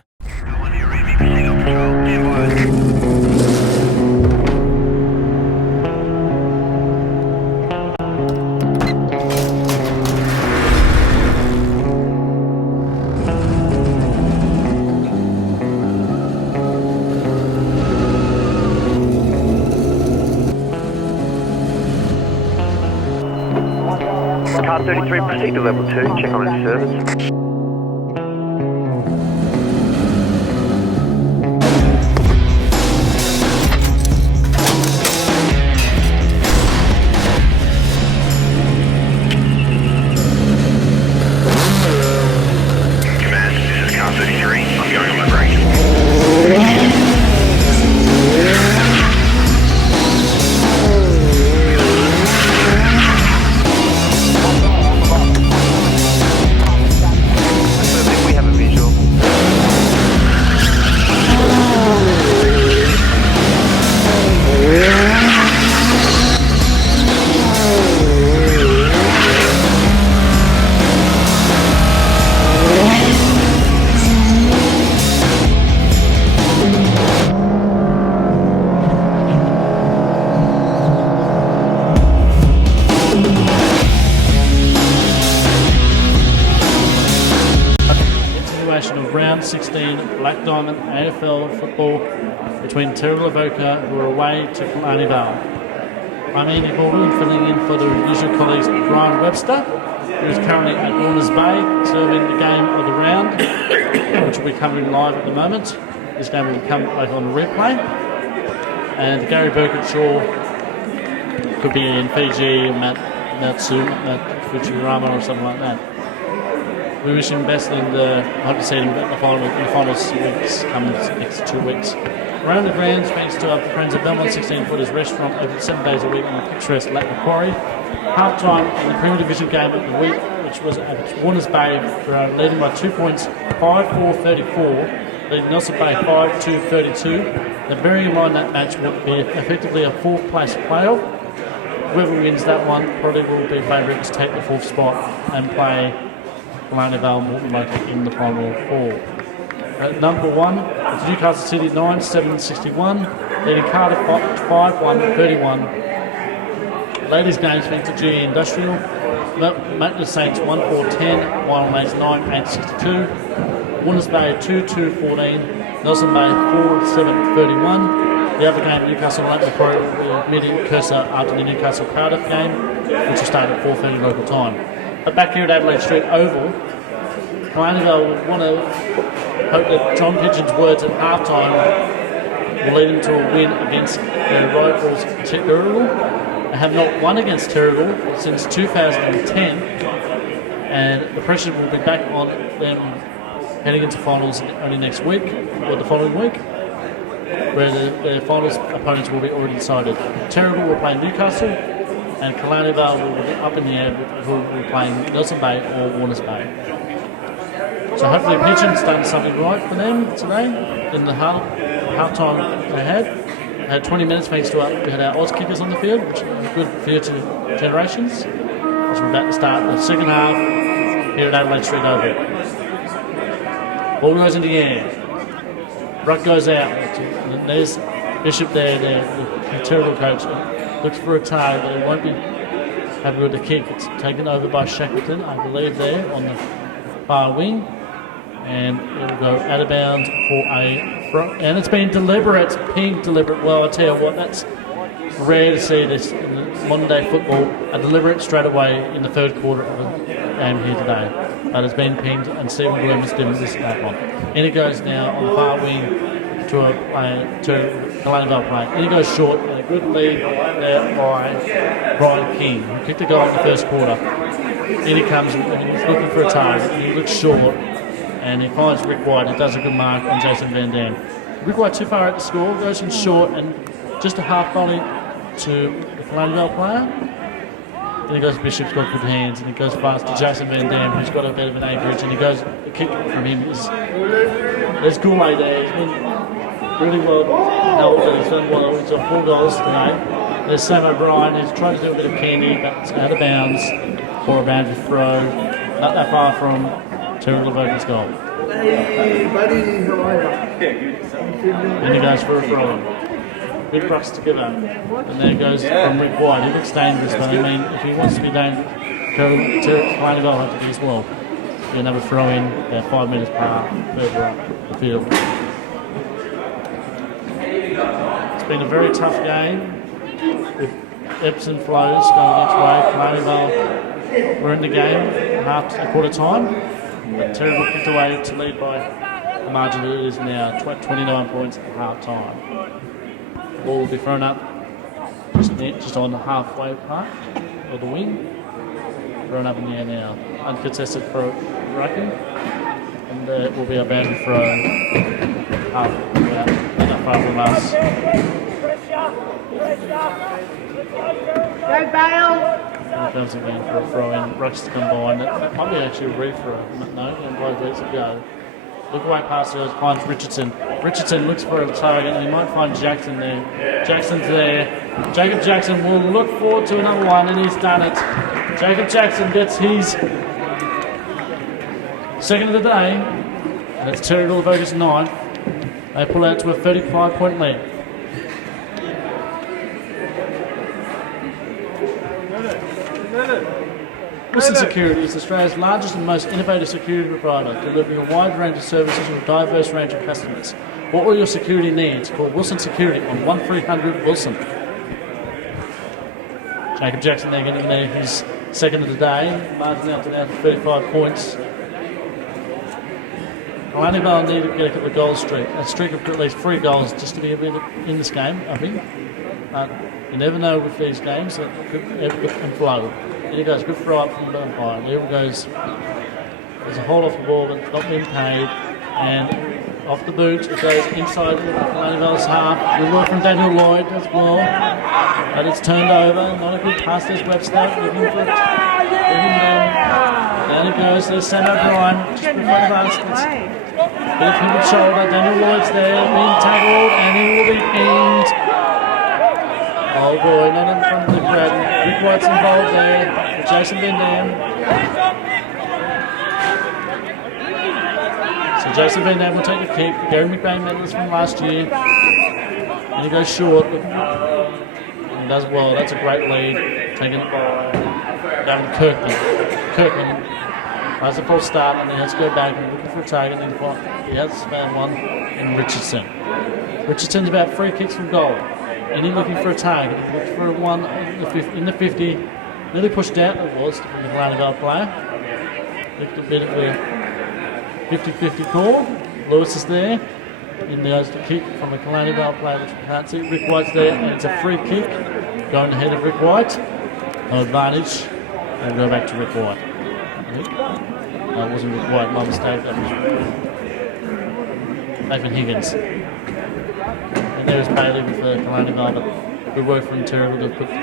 Car 33, proceed to level 2, check on its service. Command, this is car 33. I'm going on my break. Black Diamond AFL football between Terrigal Avoca, who are away to Killarney Vale. I'm Andy Baldwin, filling in for the usual colleagues Brian Webster, who is currently at Warners Bay serving the game of the round, which will be covering live at the moment. This game will come over on replay. And Gary Burkett-Shaw could be in Fiji, Matt Fujiwara or something like that. We wish him best and hope to see him at the final 6 weeks, coming next 2 weeks. Around the grounds, thanks to our friends at Belmont 16-footers restaurant, open 7 days a week on the picturesque Lake Macquarie. Half-time in the Premier Division game of the week, which was at Warners Bay, leading by 2 points, 5-4-34, leading Nelson Bay 5-2-32. Now, bearing in mind that match will be effectively a 4th place playoff. Whoever wins that one probably will be favourite to take the 4th spot and play Killarney Vale Morton Local in the final 4. At number 1, it's Newcastle City 9-7-61, leading Cardiff 5-1-31. Ladies' games thanks to GE Industrial. Maitland Saints 1-4-10, Wild Mates 9-8-62. Warners Bay 2-2-14, Nelson Bay 4-7-31. The other game, Newcastle Lake Macquarie, will be meeting Cursor after the Newcastle Cardiff game, which will start at 4:30 local time. But back here at Adelaide Street Oval, Killarney will want to hope that John Pigeon's words at halftime will lead them to a win against their rivals Terrigal. They have not won against Terrigal since 2010, and the pressure will be back on them heading into finals only next week or the following week, where the finals opponents will be already decided. Terrigal will play Newcastle, and Killarney Vale will be up in the air who will be playing Nelson Bay or Warners Bay. So hopefully Pigeon's done something right for them today in the half-time they had. They had 20 minutes thanks to we had our Oz kickers on the field, which is good for future generations. As we're about to start the second half here at Adelaide Street Oval. Ball goes in the air. Ruck goes out. And there's Bishop there, the Terrigal coach. Looks for a target, but it won't be happy with the kick. It's taken over by Shackleton, I believe, there on the far wing. And it will go out of bounds for a throw. And it's been deliberate, pink deliberate. Well, I tell you what, that's rare to see this in the modern day football. A deliberate straight away in the third quarter of the game here today. But it's been pinged, and Stephen Bloom is doing this that one. And he goes now on the far wing to Killarney Vale play. And he goes short, and a good lead there by Brian King, who kicked the goal in the first quarter. In he comes, and he's looking for a target, and he looks short, and he finds Rick White, who does a good mark on Jason Van Dam. Rick White too far out to score, goes in short, and just a half volley to the Killarney Vale player. Then he goes Bishop's got good hands, and he goes fast to Jason Van Dam, who's got a bit of an average, and he goes, the kick from him is, there's Gourmet there, he's been really well held, he's done well, he's got 4 goals tonight. There's Sam O'Brien, who's trying to do a bit of candy, but it's out of bounds for a boundary throw, not that far from Terrigal Avoca's goal. Hey buddy, how are you? And he goes for a throw. Big rucks together. And there goes from Rick White. He looks dangerous, but I mean, if he wants to be dangerous, Killarney Vale have to do as well. Another throw in about 5 metres further up the field. It's been a very tough game with ebbs and flows going each way. Killarney Vale were in the game a quarter time, but Terrigal kicked away to lead by a margin that it is now 29 points at half time. The ball will be thrown up just on the halfway part of the wing. Thrown up in the air now. Uncontested for Rucking. And it will be a boundary throw not that far from us. Go Bale! Here comes again for a throw in. Rucks to come by. And that might be actually a re-throw. No, and both lets it go. Look away past goes, finds Richardson. Richardson looks for a target, and he might find Jackson there. Jackson's there. Jacob Jackson will look forward to another one, and he's done it. Jacob Jackson gets his second of the day, and it's Terrigal Avoca's 9th. They pull out to a 35-point lead. Wilson Security is Australia's largest and most innovative security provider, delivering a wide range of services to a diverse range of customers. What are your security needs? Call Wilson Security on 1300 Wilson. Jacob Jackson there getting there, his second of the day, margin out to now 35 points. Killarney Vale need to get a couple of goals streak. A streak of at least 3 goals just to be a bit in this game, I think. You never know with these games, that could flow. There he goes, good throw up from the umpire. There he goes. There's a hold off the ball, but it's not been paid. And off the boot, it goes inside Killarney Vale's half. Good work from Daniel Lloyd as well. But it's turned over. Not a good pass. There's Webster looking for it. Down it goes. There's Sam O'Brien. Just before the last. Bit of hip and shoulder. Daniel Lloyd's there, being tackled, and he will be pinned. Oh boy, not in front of the crowd. Rick White's involved there. Jason Van Dam. So Jason Van Dam will take the kick. Gary McBain medalist from last year. And he goes short. And does well. That's a great lead. Taking it by David Kirkman. Kirkman has a false start and then has to go back and looking for a target. And he has found one in Richardson. Richardson's about 3 kicks from goal. And he's looking for a target. He looked for one in the 50. Nearly pushed out, it was, from the Killarney Vale player. Looked a bit of a 50-50 call. Lewis is there. In goes the kick from a Killarney Vale player, which we can't see. Rick White's there, and it's a free kick. Going ahead of Rick White. No advantage. And go back to Rick White. No, it wasn't Rick White, my mistake. That was Nathan Higgins. And there's Bailey with the Killarney Vale, but good work from Terrigal to put the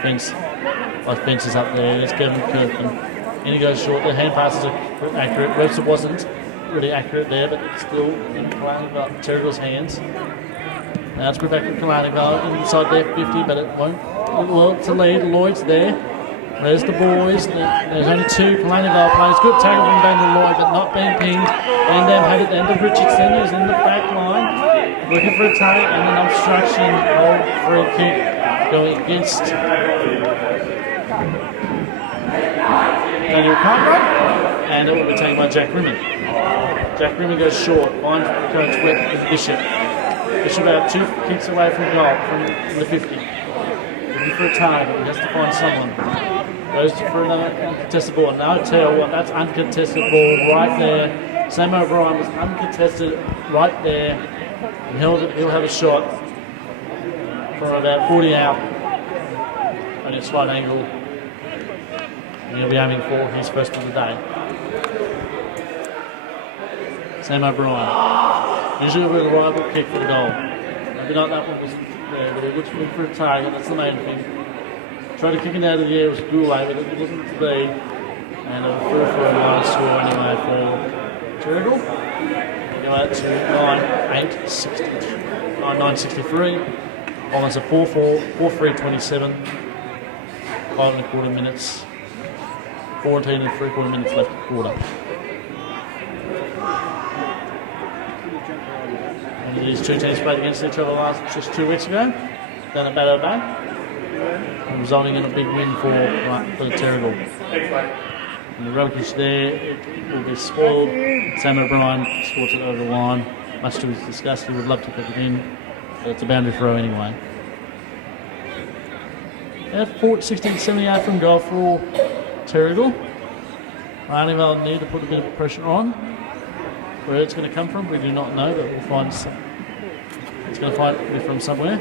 fences up there. There's Kevin Kirkman. And he goes short. The hand passes are accurate. Webster wasn't really accurate there, but it's still in Terrigal's hands. Now it's put back to Killarney Vale inside their 50, but it won't. Well, it's a lead. Lloyd's there. There's the boys. There's only 2 Killarney Vale players. Good tackle from Daniel Lloyd, but not being pinged. And then had it down to Richardson, who's in the back line. Looking for a target and an obstruction. Old free kick going against Daniel Cartwright. And it will be taken by Jack Rimmer. Jack Rimmer goes short. Finds Coach Webb with Bishop. Bishop about 2 kicks away from goal from the 50. Looking for a target. He has to find someone. Goes for another uncontested ball. Now I tell you what, that's uncontested ball right there. Sam O'Brien was uncontested right there. And he'll have a shot from about 40 out on a slight angle. And he'll be aiming for his first of the day. Sam O'Brien. Usually a reliable kick for the goal. Maybe not that one wasn't there, but he looks for a target, that's the main thing. Tried to kick it out of the air, it was a good way, but it wasn't to be. And it was through for a nice score anyway for Terrigal. Go out to 9.63. Almost a 4-3-27. 5 1/4 minutes. 14 3/4 minutes left of quarter. And these 2 teams played against each other just 2 weeks ago, down at Battle Bay, resulting in a big win for the Terrigal. And the rubbish there, it will be spoiled. Sam O'Brien scores it over the line. Much to his disgust, he would love to put it in, but it's a boundary throw anyway. At 16-78 from goal for Terrigal. Killarney Vale need to put a bit of pressure on. Where it's going to come from, we do not know, but we'll find some. It's going to find it from somewhere.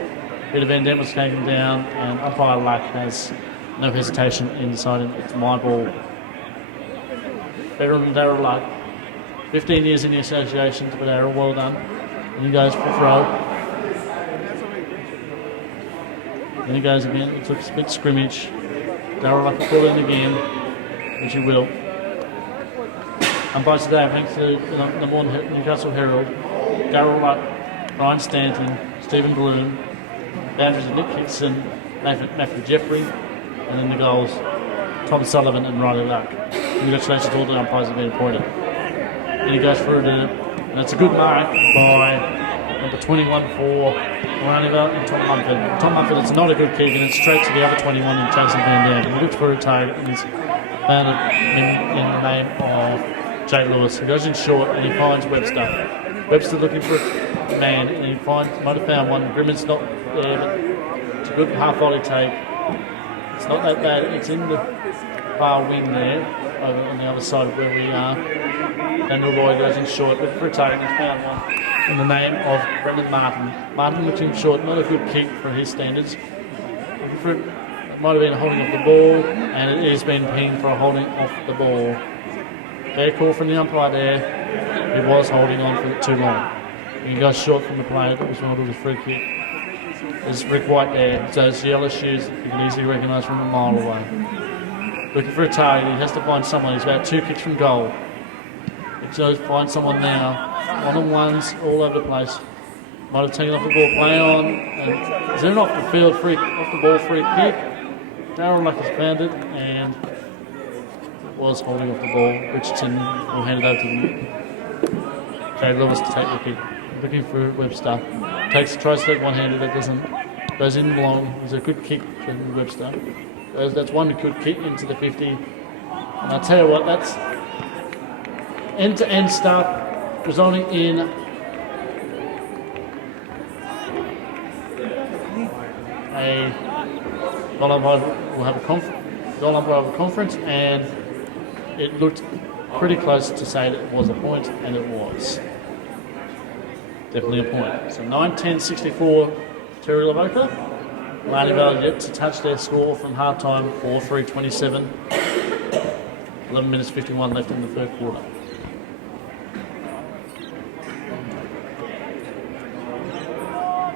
Peter Van Dam was taken down, and umpire Luck has no hesitation in deciding it's my ball. Better than Darryl Luck. 15 years in the association, but Darryl, well done. And he goes for throw. Then he goes again. It's a bit scrimmage. Darryl Luck will pull in again, which he will. Umpires today, thanks to the Newcastle Herald, Darryl Luck, Ryan Stanton, Stephen Bloom, boundaries of Nick Hickson, Matthew Jeffrey, and then the goals, Tom Sullivan and Riley Luck. Congratulations to all the umpires that have been appointed. And he goes through to, and it's a good mark by number 21 for Killarney Vale and Tom Mumford. Tom Mumford, it's not a good kick, and it's straight to the other 21 in Jason Van Dam. He looks for a target, and he's found it in the name of Jay Lewis. He goes in short and he finds Webster. Webster looking for a man and he might have found one. Grimmon's not there, but it's a good half volley take. It's not that bad. It's in the far wing there, over on the other side of where we are. Daniel Roy goes in short, but for a target, he's found one in the name of Brendan Martin. Martin looks in short, not a good kick for his standards. It might have been a holding off the ball, and it has been pinged for a holding off the ball. Fair call from the umpire there. He was holding on for too long. He goes short from the player that was ruled with a free kick. There's Rick White there, so it's yellow shoes you can easily recognise from a mile away. Looking for a target, he has to find someone. He's about 2 kicks from goal. He goes find someone now. One-on-ones all over the place. Might have taken off the ball, play on. And is there an off the ball free kick? Darryl Luck has found it, and it was holding off the ball. Richardson will hand it over to Jay Lewis to take the kick. Looking for Webster. Tries to take one-handed, it doesn't. Goes in long. It's a good kick from Webster. That's one good kick into the 50. And I'll tell you what, that's end-to-end stuff resulting in a goal umpire will have a conference, and it looked pretty close to say that it was a point, and it was. Definitely a point. So 9-10-64, Terrigal Avoca. Vale yet to touch their score from half-time, 4-3-27. 11 minutes 51 left in the third quarter.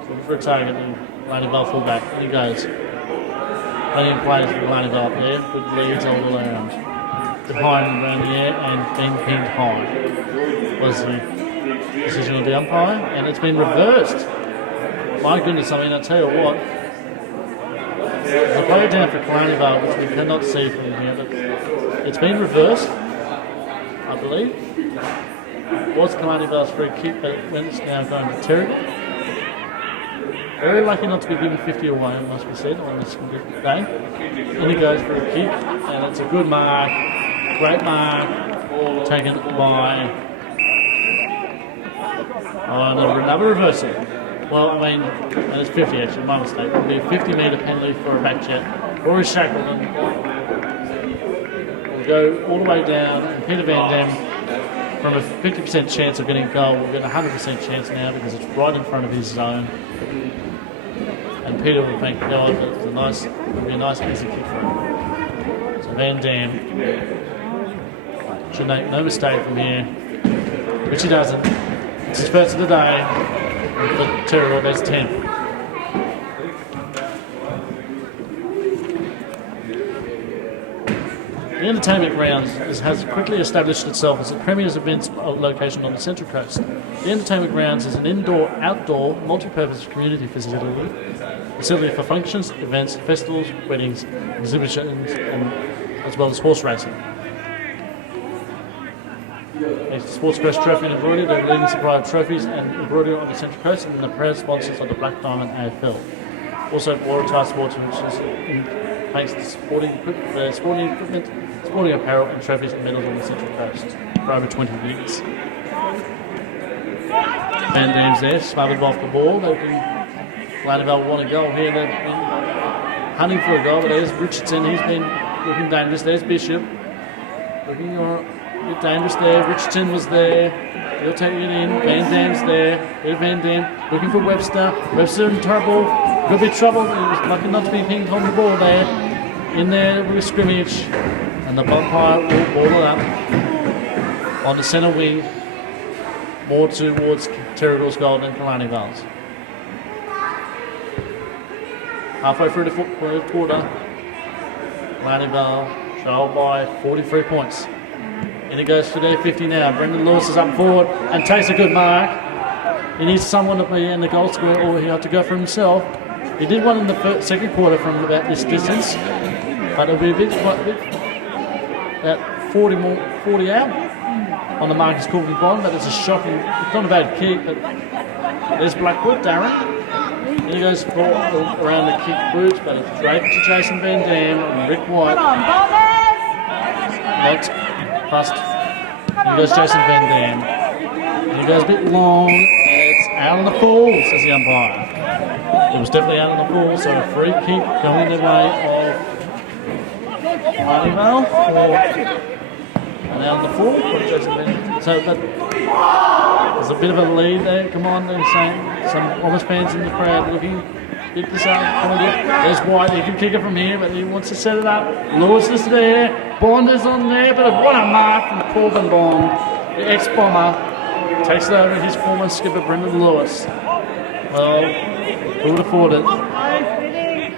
Looking for a target, and Vale full back. And he goes. Plenty of players for Vale up there, good leads all around. Behind around the air and being pinned high was the decision of the umpire, and it's been reversed. My goodness, I mean, I tell you what, the play down for Killarney, which we cannot see from here, but it's been reversed, I believe. It was Killarney's free kick, but it's now going to Terrigal. Very lucky not to be given 50 away, it must be said, on this day. And he goes for a kick, and it's a good mark, great mark, taken by another reversal. Well, I mean, and it's 50 actually, my mistake. It'll be a 50-metre penalty for a back jet. Rory Shackleton will go all the way down, and Peter Van Dam, from a 50% chance of getting a goal, will get a 100% chance now because it's right in front of his zone. And Peter will thank God that it'll be a nice easy kick for him. So Van Dam should make no mistake from here, which he doesn't. It's his first of the day, but Terrigal, there's 10. The entertainment grounds has quickly established itself as a premier events location on the Central Coast. The entertainment grounds is an outdoor, multi-purpose community facility for functions, events, festivals, weddings, exhibitions, as well as horse racing. A Sports Crest Trophy and Embroidery, the leading supplier of trophies and embroidery on the Central Coast, and the proud sponsors of the Black Diamond AFL. Also, Waratah Sports, which is thanks to sporting equipment, sporting apparel, and trophies and medals on the Central Coast for over 20 years. Van Dam's there, smothered off the ball. Gladwell want a goal here. They've been hunting for a goal, but there's Richardson. He's been looking dangerous. There's Bishop. Looking a bit dangerous there. Richardson was there. He'll take it in. Van Dam's there. There's Van Dam looking for Webster. Webster in trouble. Could be trouble. He was lucky not to be pinged on the ball there. In there with a scrimmage. And the umpire will ball it up on the centre wing. More towards Terrigal's goal than Killarney Vale's. Halfway through the fourth quarter, Killarney Vale trailed by 43 points. And it goes for their 50 now. Brendan Lewis is up forward and takes a good mark. He needs someone to be in the goal square, or he'll have to go for himself. He did one in the second quarter from about this distance, but it'll be a bit about 40 out on the Marcus Coulton bond, but it's a shocking, it's not a bad kick, but there's Blackwood, Darren. And he goes around the kick boots, but it's draped to Jason Van Dam and Rick White. Locked. Past. Here goes Jason Van Dam. And he goes a bit long. It's out on the full, says the umpire. It was definitely out on the full, so a free kick going the way of Vale. And out on the full. Jason Van Dam. So, but there's a bit of a lead there. Come on, they're saying some Wallace fans in the crowd looking. Pick this up. There's White. He can kick it from here, but he wants to set it up. Lewis is there. Bond is on there, but what a mark from Corbin Bond. The ex-bomber takes it over his former skipper, Brendan Lewis. Well, who would have thought it?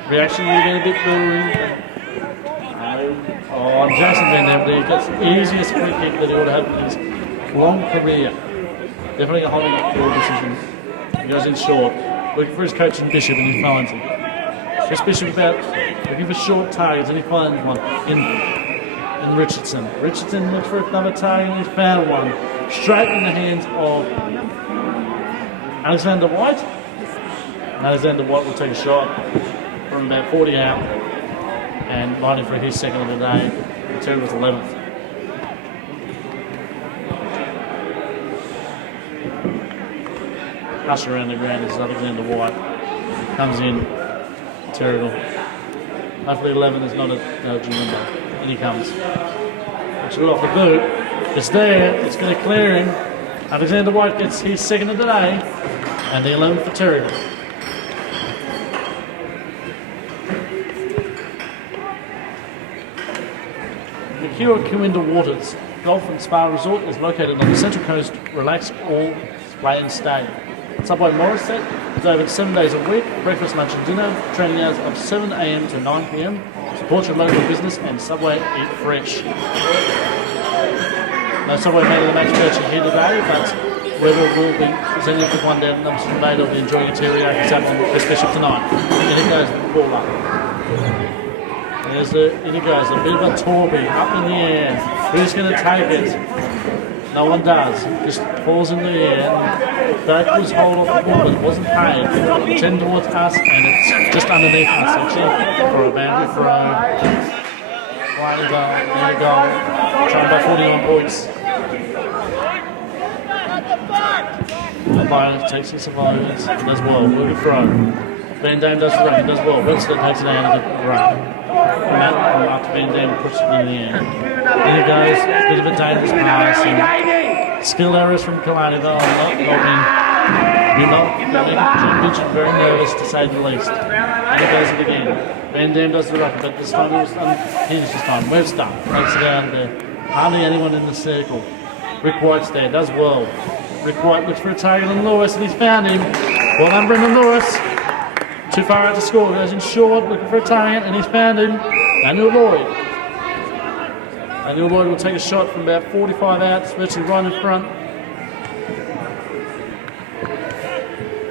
Reaction would have been a bit booing. Oh, and Jason Van Dam, he gets the easiest free kick that he would have in his long career. Definitely a holding field decision. He goes in short. Looking for his coach in Bishop and he finds him. Chris Bishop about looking for short targets and he finds one in Richardson. Richardson looks for another target and he's found one. Straight in the hands of Alexander White. And Alexander White will take a shot from about 40 out and lining for his second of the day. The Terrigal's 11th. Rush around the ground is Alexander White. Comes in, Terrigal. Hopefully 11 is not a G number. In he comes. Looks good off the boot. It's there, it's going to clear him. Alexander White gets his second of the day, and the 11th for Terrigal. The Kiwinda Waters Golf and Spa Resort is located on the Central Coast. Relax, all play and stay. Subway Morrisset is open 7 days a week. Breakfast, lunch and dinner. Training hours of 7 a.m. to 9 p.m. Support your local business and Subway Eat Fresh. No Subway made of the match purchase here today, but weather will be presented with one down. Numbers from Vale will be enjoying a teriyaki salad from Chris Bishop tonight. In it goes the ball up. In it goes, a bit of a torpy up in the air. Who's going to take it? No one does. Just falls in the air. That was hold off the ball, but it wasn't paid. 10 towards us, and it's just underneath us, actually, for a boundary throw. Right and goal, there you go. Trying by 41 points. Umpire takes the survivors, does well, good throw. Van Dam does the run, does well. Winston takes it out of the run. After Van Dam pushes it in the air. There he goes, a bit of a dangerous pass. And skill errors from Killarney, though, not helping. You're not getting very nervous, to say the least. And he does it again. Van Dam does the rocket, but this time it was unhinged this time. Webster takes it out there. Hardly anyone in the circle. Rick White's there, does well. Rick White looks for a target on Lewis, and he's found him. Well done, Brendan Lewis. Too far out to score, goes in short, looking for a target, and he's found him. Daniel Lloyd. Daniel Lloyd will take a shot from about 45 out, it's virtually right in front.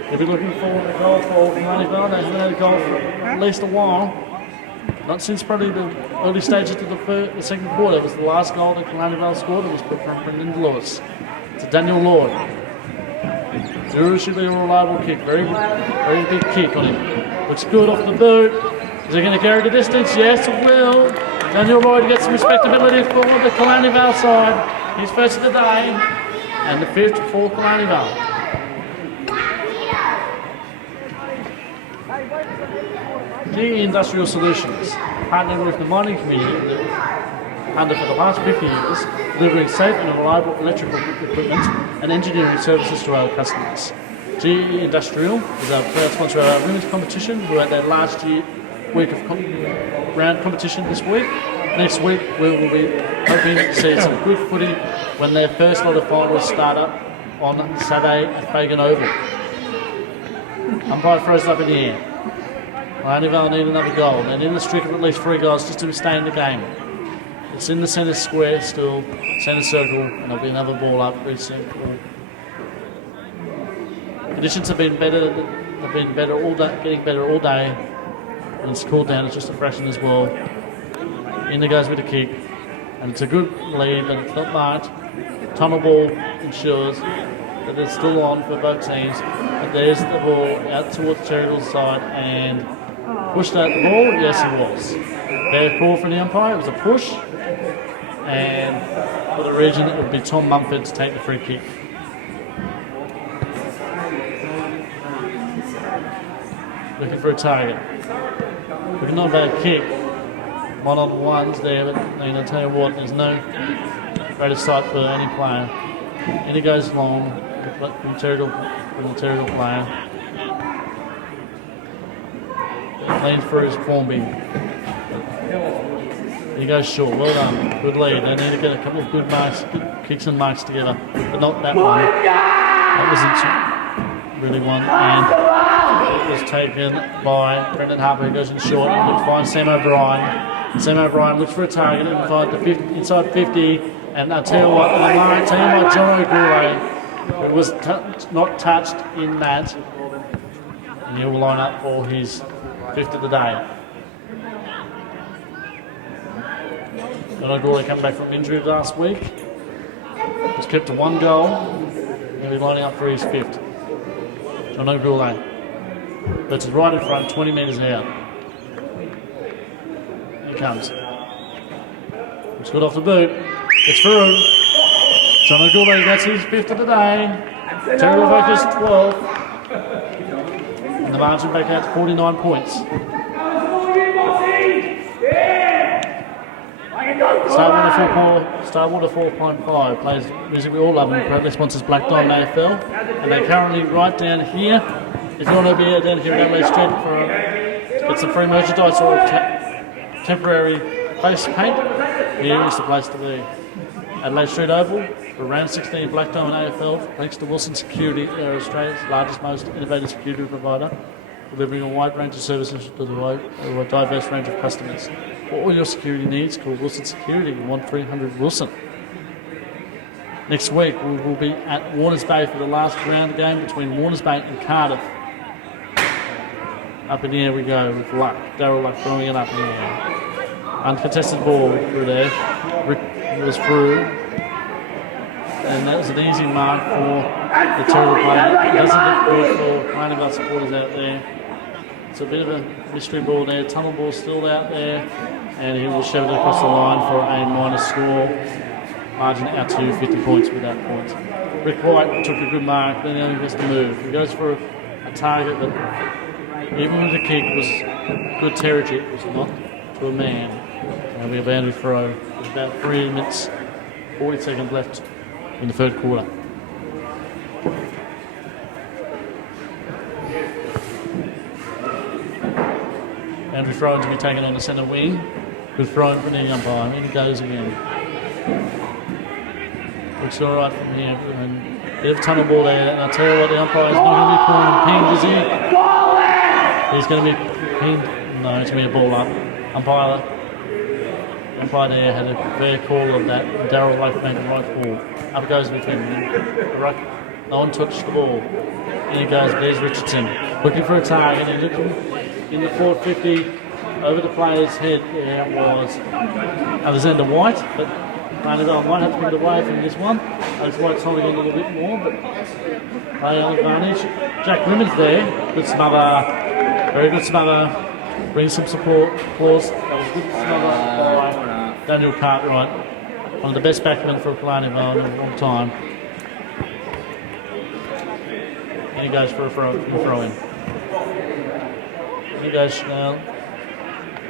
He'll be looking for a goal for Vale. They haven't had a goal for at least a while. Not since probably the early stages of the second quarter. It was the last goal that Vale scored. It was put from Brendan Lewis to Daniel Lloyd. Zero should be a reliable kick. Very big kick on him. Looks good off the boot. Is he going to carry the distance? Yes, it will. Daniel Lloyd gets some respectability for the Killarney Vale side. He's first of the day. And the fifth for Killarney Vale. GE Industrial Solutions, partnering with the mining community for the past 50 years, delivering safe and reliable electrical equipment and engineering services to our customers. GE Industrial is our proud sponsor of our women's competition. We're at their last week of round competition this week. Next week we will be hoping to see some good footy when their first lot of finals start up on Saturday at Fagan Oval. Umpire throws it up in the air. Vale need another goal. They need a streak of at least 3 goals just to stay in the game. It's in the centre square still, centre circle, and there'll be another ball up, recircle. Conditions have been better. They've been better all day, getting better all day, and it's cooled down. It's just a fraction as well. In there goes with a kick, and it's a good lead, but it's not marked. Tunnel ball ensures that it's still on for both teams. But there's the ball out towards Terrigal's side and pushed out the ball. Yes, it was. Fair call from the umpire. It was a push. And for the region, it would be Tom Mumford to take the free kick. Looking for a target. Looking not about a kick. One-on-ones there, but I'll tell you what, there's no greater sight for any player. And he goes long from the Terrigal player. Leans for his Formby. He goes short. Well done. Good lead. They need to get a couple of good marks, good kicks and marks together, but not that one. That wasn't really one. And it was taken by Brendan Harper, who goes in short. Looks fine. Sam O'Brien. Sam O'Brien looks for a target inside 50. And I'll tell you what, John O'Goolay, who was not touched in that, and he'll line up for his 5th of the day. John O'Goolay coming back from injury last week. Was kept to 1 goal. He'll be lining up for his 5th. John O'Goolay. That's right in front, 20 metres out. Here he comes. It's good off the boot. It's through. John O'Goolay gets his 5th of the day. Terrigal Vocus 12. And the margin back out to 49 points. Starwater 4.5 plays music we all love and proudly sponsors Black Diamond AFL. And they're currently right down here. If you want to be down here at Adelaide Street to get some free merchandise or temporary face paint, here is the place to be. Adelaide Street Oval for round 16 Black Diamond AFL, thanks to Wilson Security, Australia's largest, most innovative security provider, delivering a wide range of services to a diverse range of customers. For all your security needs, call Wilson Security, 1300 Wilson. Next week, we will be at Warners Bay for the last round game between Warners Bay and Cardiff. Up in the air we go with Luck. Darryl Luck throwing it up in the air. Uncontested ball through there. Rick was through. And that was an easy mark for the Terrigal player. It doesn't look good for one of our supporters out there. It's a bit of a mystery ball there. Tunnel ball still out there. And he will shove it across the line for a minus score. Margin out to 50 points with that point. Rick White took a good mark, then he only gets to move. He goes for a target that, even with the kick, was good territory. It was not to a man. And we abandoned throw. With about 3 minutes, 40 seconds left in the third quarter. Andrew Throwan to be taken on the centre wing. Good throw from the umpire. And he goes again. Looks all right from here. And a bit of tunnel ball there. And I'll tell you what, the umpire is not going to be pulling him pinged, is he? He's going to be pinged. No, it's going to be a ball up. Umpire there had a fair call of that. Darryl Lake made the right call. Up goes between them. No one touched the ball. In he goes, there's Richardson. Looking for a target. He's looking in the 450 over the player's head. There was Alexander White, but Terrigal might have to get away from this one. Alex White's holding on a little bit more, but play on advantage. Jack Rimmons there. Good smother. Very good smother. Brings some support. Applause. That was good smother by Daniel Cartwright. One of the best backmen for Killarney in a long time. And he goes for a throw-in. He goes now.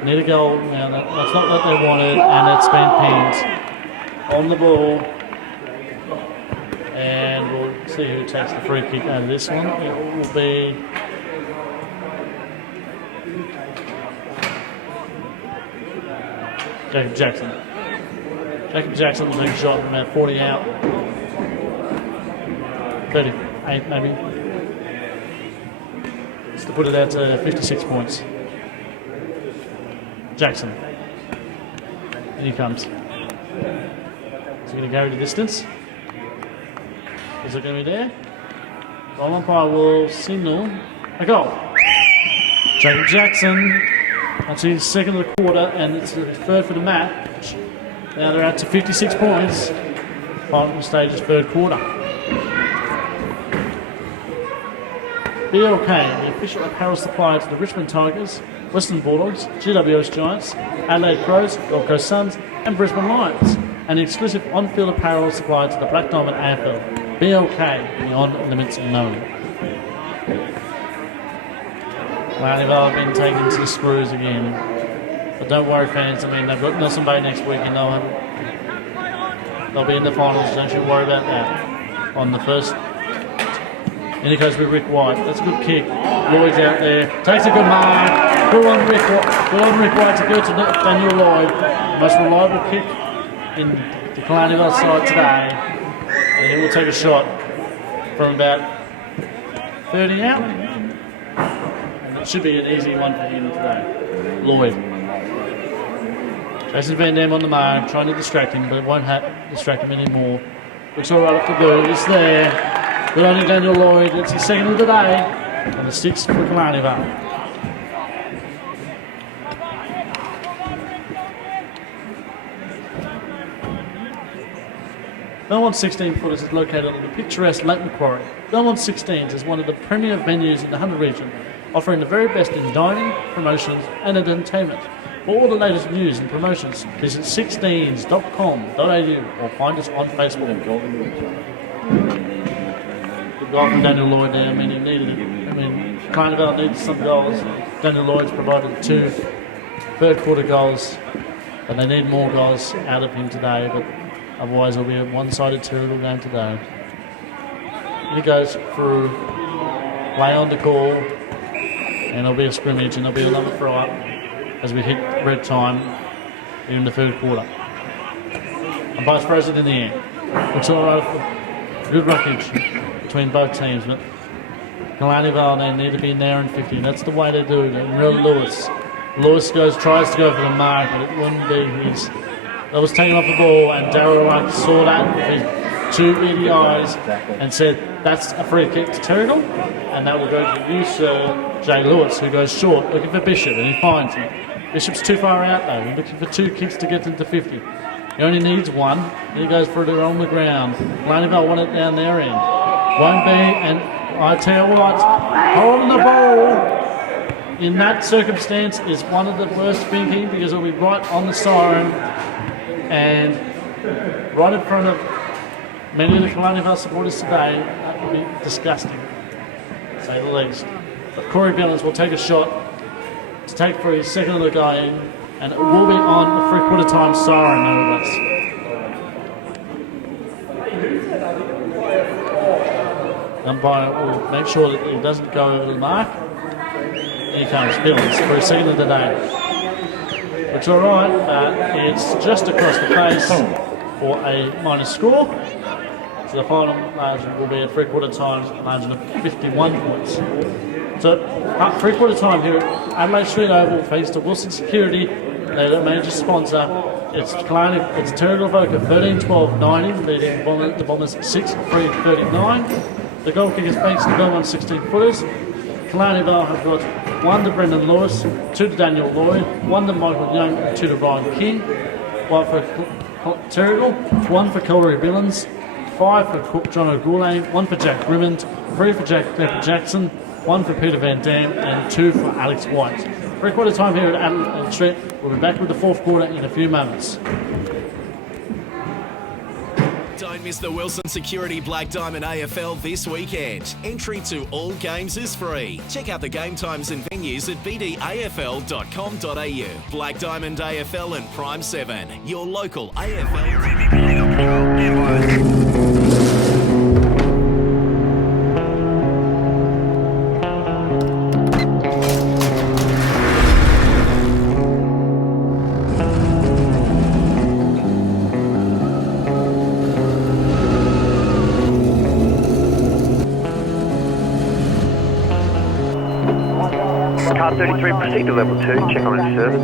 Need a goal now. That's not what they wanted, and it's been pinged on the ball. And we'll see who takes the free kick out of this one. It will be Jacob Jackson. Jacob Jackson will take a shot from about 40 out. 38 maybe. Just to put it out to 56 points. Jackson. And he comes. Is he going to carry the distance? Is it going to be there? Goal umpire will signal a goal. Jacob Jackson. That's his second of the quarter, and it's the third for the match. Now they're out to 56 points. Final stage is third quarter. BLK, the official apparel supplier to the Richmond Tigers, Western Bulldogs, GWS Giants, Adelaide Crows, Gold Coast Suns, and Brisbane Lions. and the exclusive on-field apparel supplied to the Black Diamond AFL. BLK, beyond limits known. Vale have been taken to the screws again. But don't worry, fans. I mean, they've got Nelson Bay next week, and they'll be in the finals. Don't you worry about that. On the first, in it goes with Rick White. That's a good kick. Lloyd's out there. Takes a good mark. Good on Rick White to go to Daniel Lloyd. Most reliable kick in the Killarney side today. And he will take a shot from about 30 out. And it should be an easy one for him today. Lloyd. Jason Van Dam on the mark, trying to distract him, but it won't distract him anymore. Looks all right off the boot. It's there. Good on Daniel Lloyd. It's his second of the day. And the 6th for Killarney. Belmont 16-footers is located on the picturesque Lake Macquarie. Belmont 16s is one of the premier venues in the Hunter region, offering the very best in dining, promotions and entertainment. For all the latest news and promotions, visit 16s.com.au or find us on Facebook. Good goal from Daniel Lloyd there. I mean, he needed it. I mean, Carnival needs some goals. Daniel Lloyd's provided 2 third quarter goals, but they need more goals out of him today. But otherwise, it'll be a one-sided Terrigal game today. And he goes through, lay on the call, and it'll be a scrimmage, and there'll be another throw-up as we hit red time in the third quarter. And both throws it in the air. Looks all right. Good ruckage between both teams, but Killarney Vale, they need to be in there in 50. That's the way they do it. And real Lewis tries to go for the mark, but it wouldn't be his. That was taken off the ball, and Darryl Ruck saw that with his 2 beady eyes and said, that's a free kick to Terrigal, and that will go to you, Sir Jay Lewis, who goes short, looking for Bishop, and he finds him. Bishop's too far out though, he's looking for 2 kicks to get into 50. He only needs 1, and he goes for it on the ground. Laneville want it down their end. Won't be, and I tell you what, holding the ball in that circumstance is one of the worst thinking, because it'll be right on the siren and right in front of many of the Killarney supporters today. That would be disgusting, to say the least. But Corey Billings will take a shot to take for his second of the game, and it will be on the 3/4 time siren, no less. Umpire will make sure that he doesn't go over the mark. Here comes Billings for his second of the day. Looks all right, it's just across the face for a minus score. So the final margin will be a 3/4 time margin of 51 points. So 3/4 time here at Adelaide Street Oval, thanks to Wilson Security, they're the major sponsor. It's Terrigal Avoca 13-12-90, leading the Bombers 6-3-39. The goal kickers thanks to Belmont 16-footers. Killarney Vale have got 1 to Brendan Lewis, 2 to Daniel Lloyd, 1 to Michael Young, 2 to Ryan King, 1 for Terrigal, 1 for Corey Billings, 5 for John O'Goulay, 1 for Jack Rimmond, 3 for Jack Jackson, 1 for Peter Van Dam, and 2 for Alex White. 3/4 time here at Adelaide Street. We'll be back with the 4th quarter in a few moments. Don't miss the Wilson Security Black Diamond AFL this weekend. Entry to all games is free. Check out the game times and venues at bdafl.com.au. Black Diamond AFL and Prime 7, your local AFL. Car 33, proceed to level 2, check on its service.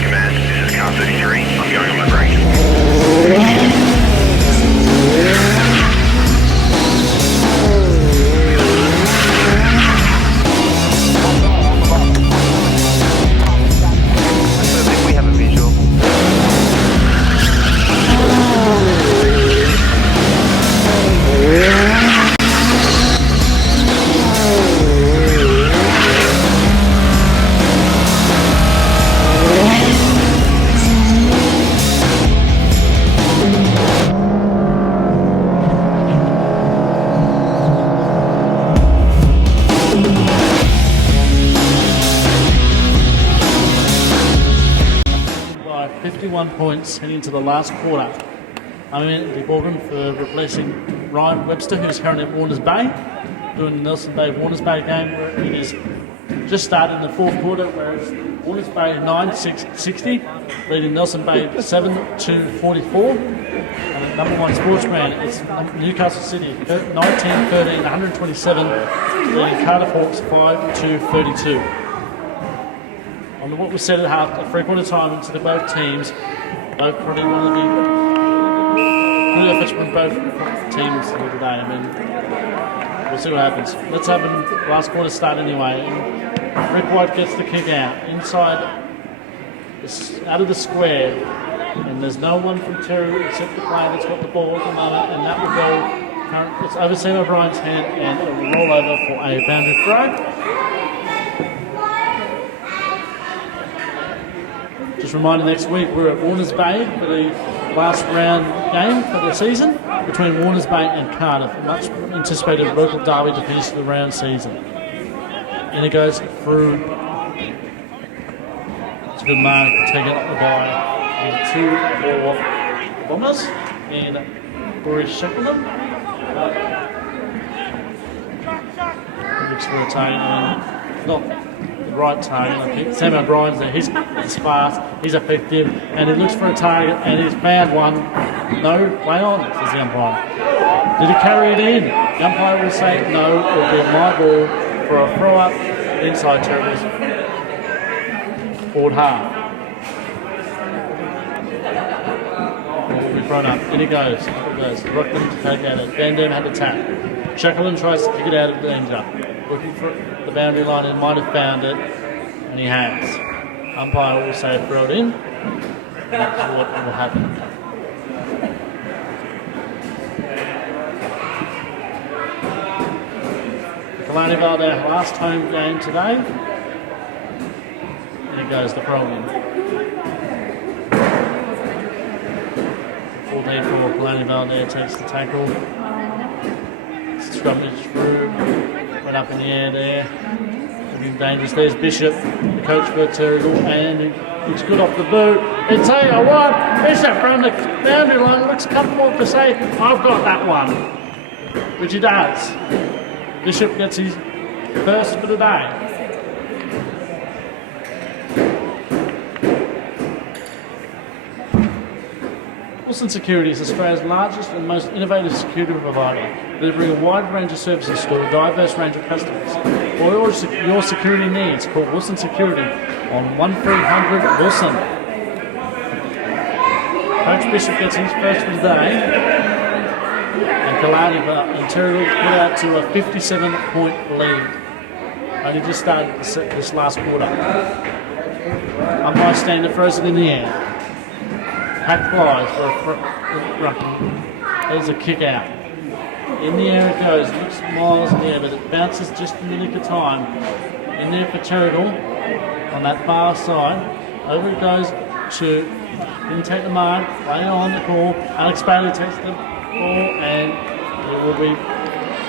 Command, this is car 33. I'm going on my break. 51 points heading into the last quarter. I'm in Borgren for replacing Ryan Webster, who's currently at Warners Bay, doing the Nelson Bay Warners Bay game, where it is just started in the fourth quarter, where it's Warners Bay 9-60, leading Nelson Bay 7-44. And at number one sportsman, it's Newcastle City 19-13, 127, leading Cardiff Hawks 5-32. On what was said at half, a three-quarter time into the both teams, both probably one of the good efforts from both teams here today. I mean, we'll see what happens. Let's have the last quarter start anyway. And Rick White gets the kick out inside, out of the square, and there's no one from Terrigal except the player that's got the ball at the moment, and that will go. It's over Sam O'Brien's hand, and it will roll over for a boundary throw. Just a reminder, next week we're at Warners Bay for the last round game for the season between Warners Bay and Cardiff. A much anticipated local derby to finish the round season. And it goes through. It's a good mark taken up by two more Bombers and Boris Shackleton. Looks for a target. Not the right target. I think Sam O'Brien's there. He's fast, he's effective, and he looks for a target, and he's found one. No, play on, says the umpire. Did he carry it in? The umpire will say no, it will be a my ball for a throw up inside Terrigal's forward half. It will be thrown up. In it goes. Up it goes. Rockland to take out it. Van Dam had the tap. Shackleton tries to kick it out of danger. Looking for the boundary line and might have found it, and he has. Umpire will say throw it in. And that's what will happen. Killarney Vale, their last home game today. And it goes the throw in. Full day for Killarney Vale there, takes the tackle. Scrummage through. Went up in the air there. Looking dangerous. There's Bishop, the coach for Terrigal, and it's good off the boot. And tell you what, Bishop from the boundary line looks comfortable to say, I've got that one. Which he does. Bishop gets his first for the day. Wilson Security is Australia's largest and most innovative security provider, delivering a wide range of services to a diverse range of customers. For all your security needs, call Wilson Security on 1300 Wilson. Coach Bishop gets his first for the day, and Killarney and Terrigal put out to a 57-point lead. Only just started this last quarter. Umpire Stander throws it in the air. Hack flies for a rucking. There's a kick out. In the air it goes. Looks miles in the air, but it bounces just in the nick of time. In there for Terrigal on that far side. Over it goes to didn't take the mark. Play on the call. Alex Bailey takes the ball, and he will be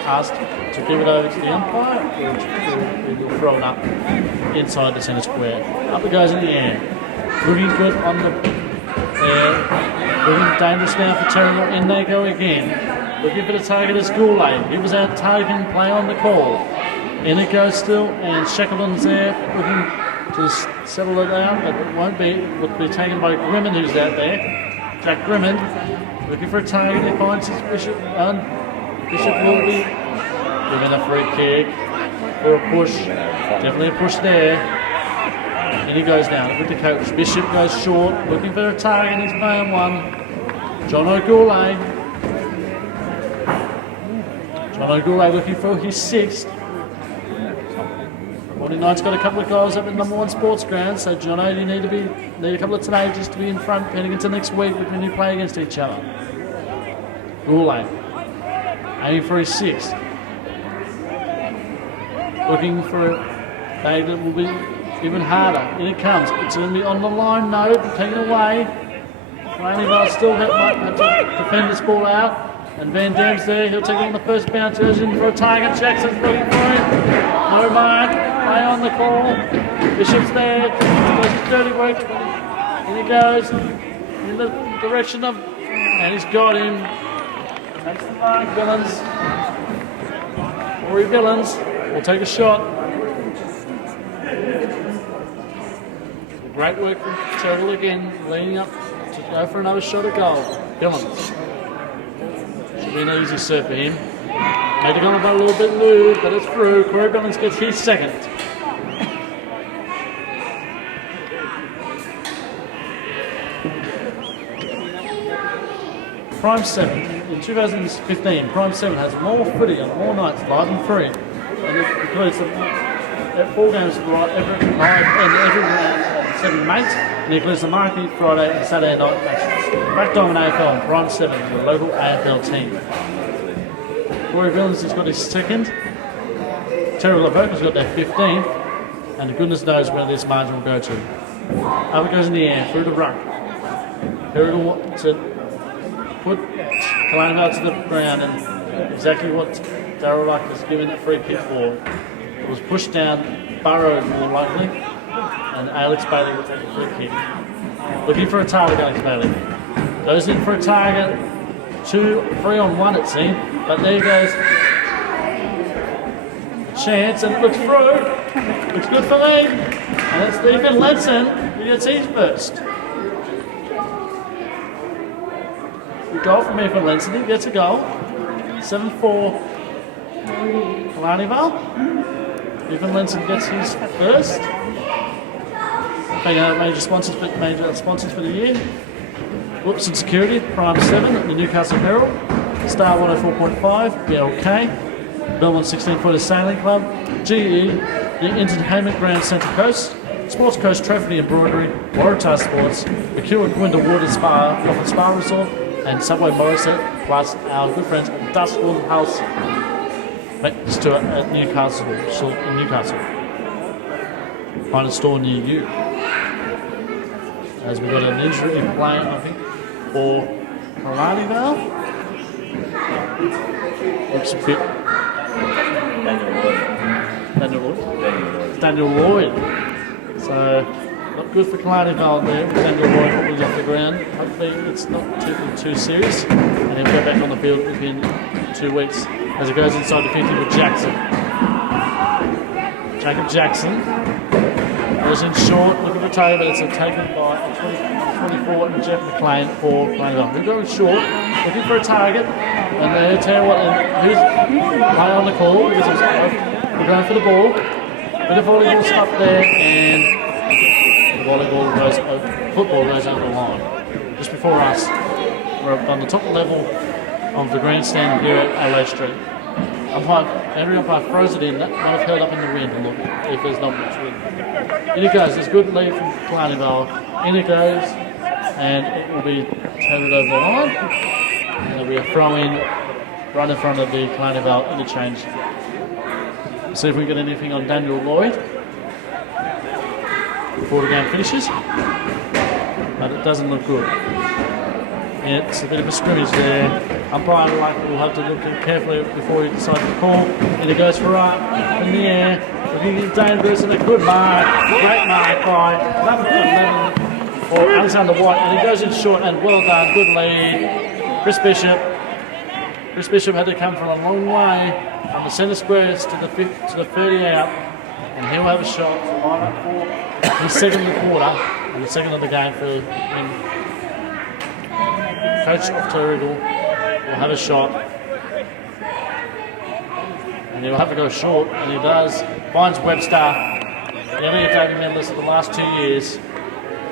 asked to give it over to the umpire, or he will throw it up inside the centre square. Up it goes in the air. Looking good on the air. Looking dangerous now for Terrigal. In they go again. Looking for the target is Goulet. He was out targeting, play on the call. In it goes still, and Shackleton's there looking to settle it out, but it won't be. It will be taken by Grimond, who's out there. Jack Grimond looking for a target. He finds his Bishop, and Bishop will be given a free kick for a push. Definitely a push there. And he goes down with the coach. Bishop goes short, looking for a target. He's found one. John O'Goulet. John O'Goulet looking for his sixth. 49's got a couple of goals up at number one sports ground, so John O, you need a couple of teenagers to be in front heading into next week when you play against each other. Goulet aiming for his sixth. Looking for a bag that will be even harder. In it comes. It's going to be on the line, no, taken away. Killarney Vale still might have to defend this ball out. And Van Dam's there, he'll take it on the first bounce, goes in for a target, Jackson's looking for it. No mark, play on the call. Bishop's there, goes to dirty work, In he goes in the direction of, and he's got him. Takes the mark, Villains. Rory Villains will take a shot. Great work from Terrigal again, leaning up to go for another shot at goal. Villains. Should be an easy serve for him. Maybe gone about a little bit loose, but it's through. Corey Villains gets his second. Prime 7, in 2015, Prime 7 has more footy on more nights live and free. And it includes 4 games live every night and every round at 7 mates. And it includes the marquee Friday and Saturday night matches. Black Diamond AFL and Prime 7, the local AFL team. Rory Villains has got his second. Terrigal Avoca's got their 15th. And goodness knows where this margin will go to. Up it goes in the air, through the ruck. Terrigal to put Killarney Vale to the ground, and exactly what Darryl Luck has given that free kick for. It was pushed down, burrowed more likely, and Alex Bailey will take the free kick. Looking for a target, Alex Bailey. Goes in for a target, 3-on-1 it seemed, but there goes a chance, and it looks through. Looks good for me, and it's Ethan Lenson who gets his first. Goal from Ethan Lenson, he gets a goal. 7-4 Killarney Vale. Ethan Lenson gets his first. Major sponsors for the year. Wilson Security, Prime 7, the Newcastle Herald, Star 104.5, BLK, Belmont 16-footer Sailing Club, GE, the Entertainment Ground Central Coast, Sports Coast Trophy Embroidery, Waratah Sports, the Kewar Gwynda Water Spa, Coffin Spa Resort, and Subway Morrison, plus our good friends at Dustwood House next to it at Newcastle, in Newcastle. Find a store near you. As we've got an injury playing, I think, for Killarney Vale. Looks a bit. Daniel Lloyd. So, not good for Killarney Vale there, with Daniel Lloyd probably off the ground. Hopefully it's not too serious, and he'll go back on the field within 2 weeks as it goes inside the 50 with Jackson. Jacob Jackson goes in short, look at the table, but it's taken by 24 and Jeff McLean for Killarney Vale. We're going short, looking for a target, and they tell you what, who's playing on the call because we're going for the ball. Bit of volleyball stuff there, and football goes over the line. Just before us, we're up on the top level of the grandstand here at Adelaide Street. Every umpire throws it in, that might have held up in the wind, look, if there's not much wind. In it goes, there's good lead from Killarney Vale. In it goes, and it will be turned over the line. And there'll be a throw in right in front of the Killarney Vale interchange. See if we get anything on Daniel Lloyd before the game finishes, but it doesn't look good. Yeah, it's a bit of a scrimmage there. Umpire will have to look carefully before he decides to call. And it goes for up in the air, looking dangerous, and a good mark, great mark by number 11 for Alexander White, and he goes in short, and well done, good lead. Chris Bishop had to come from a long way from the centre squares to the 30 out, and he'll have a shot right up for his second of the quarter and the second of the game for him. Coach of Terrigal will have a shot, and he'll have to go short, and he does. Finds Webster, the only David medalist of the last 2 years,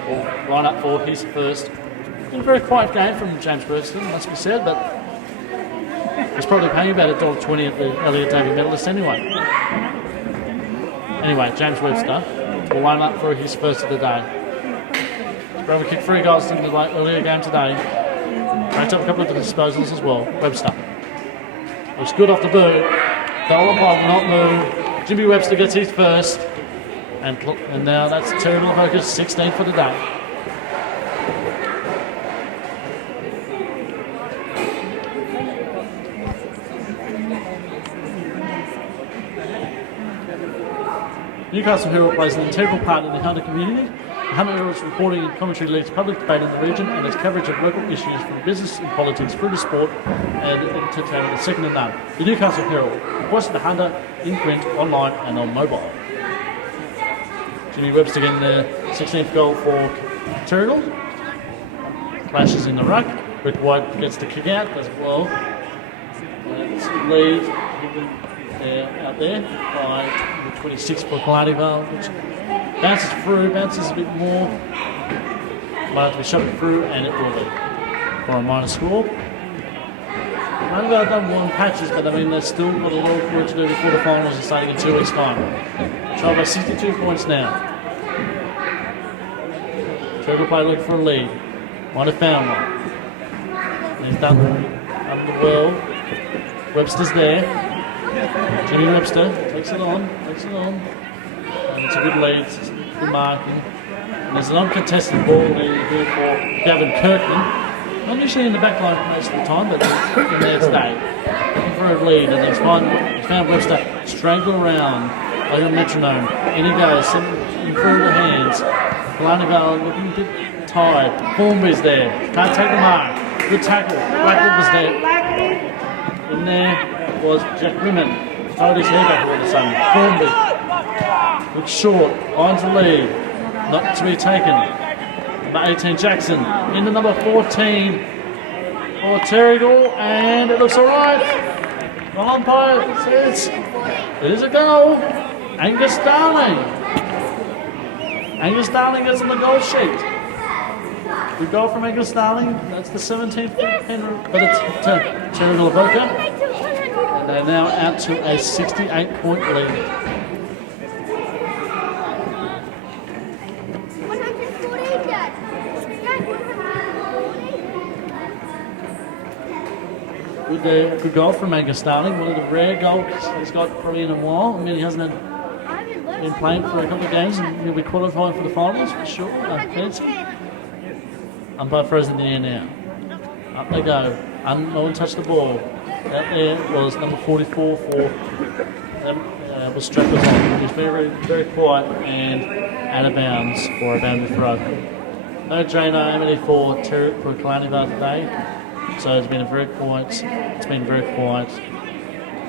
will line up for his first. It's been a very quiet game from James Webster, must be said, but he's probably paying about $1.20 at the Elliot Davey medalist anyway. Anyway, James Webster will line up for his first of the day. Brother kicked 3 goals in the earlier game today. Racked up a couple of disposals as well. Webster. Looks good off the boot. Dollar Bob will not move. Jimmy Webster gets his first. And now that's Terrigal Avoca's 16 for the day. Newcastle Herald plays an integral part in the Hunter community Hunter Herald's reporting and commentary leads public debate in the region and its coverage of local issues from business and politics through to sport and entertainment is second to none. The Newcastle Herald, voice of the Hunter, in print, online and on mobile. Jimmy Webster getting the 16th goal for Terrigal. Clashes in the ruck. Rick White gets the kick out as well. It's lead out there by the 26 for Killarney Vale, which bounces through, bounces a bit more. Might have to be shoved through, and it will be for a minor score. Killarney Vale done won patches, but I mean they've still got a lot of work to do before the finals are starting in 2 weeks' time. Trial by 62 points now. Terrigal play looking for a lead. Might have found one. He's done the well. Webster's there. Jimmy Webster takes it on. And it's a good lead, it's good marking. And there's an uncontested ball here for Gavin Kirkman. Not usually in the back line most of the time, but it's in there today. Looking for a lead, and he's found Webster strangle around like a metronome. In he goes, in through the hands. Killarney Vale looking a bit tired. Formby's there, can't take the mark. Good tackle. Blackwood was there. In there was Jack Rimmon. Tied his hair back all of a sudden. Formby looks short. Finds the lead. Not to be taken. Number 18 Jackson. Into number 14 for Terrigal. And it looks alright. The umpire says it is a goal. Angus Darling. Angus Darling gets on the goal sheet. Good goal from Angus Darling. That's the 17th but it's Terrigal Avoca. And they're now out to a 68-point lead. Good goal from Angus Darling. One of the rare goals he's got probably in a while. I mean, he hasn't been playing for a couple of games and he'll be qualifying for the finals for sure. Umpire throws in the air now. Up they go. No one touched the ball. Out there was number 44 for was Strappers on. He was very, very quiet and out of bounds for a boundary throw. No Jane Amity for Killarney Vale today. So it's been very quiet.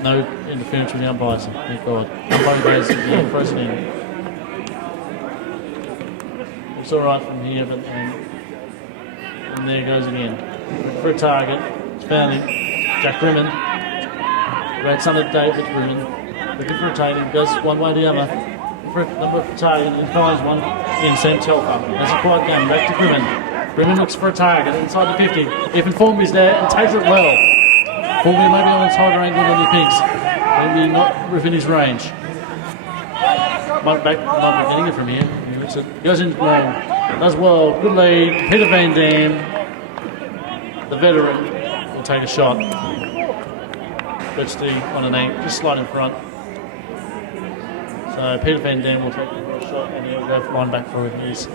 No interference with the umpires. Thank God. Umpire goes throws it in. It's alright from here, but and there goes again. For a target. It's found him. Jack Rimmon. Grandson of David Rimmon. Looking for a target. Goes one way or the other. For a number for target. And finds one in Sam Telfer. That's a quiet game. Back to Rimmon. Rimmon looks for a target inside the 50. Even Formby's there and takes it well. Formby maybe on a tighter angle than he thinks. Maybe not within his range. Might be getting it from here. Goes in long. Does well. Good lead. Peter Van Dam, the veteran, will take a shot. Betty on an angle, just slide in front. So Peter Van Dam will take a shot and he'll go line back for his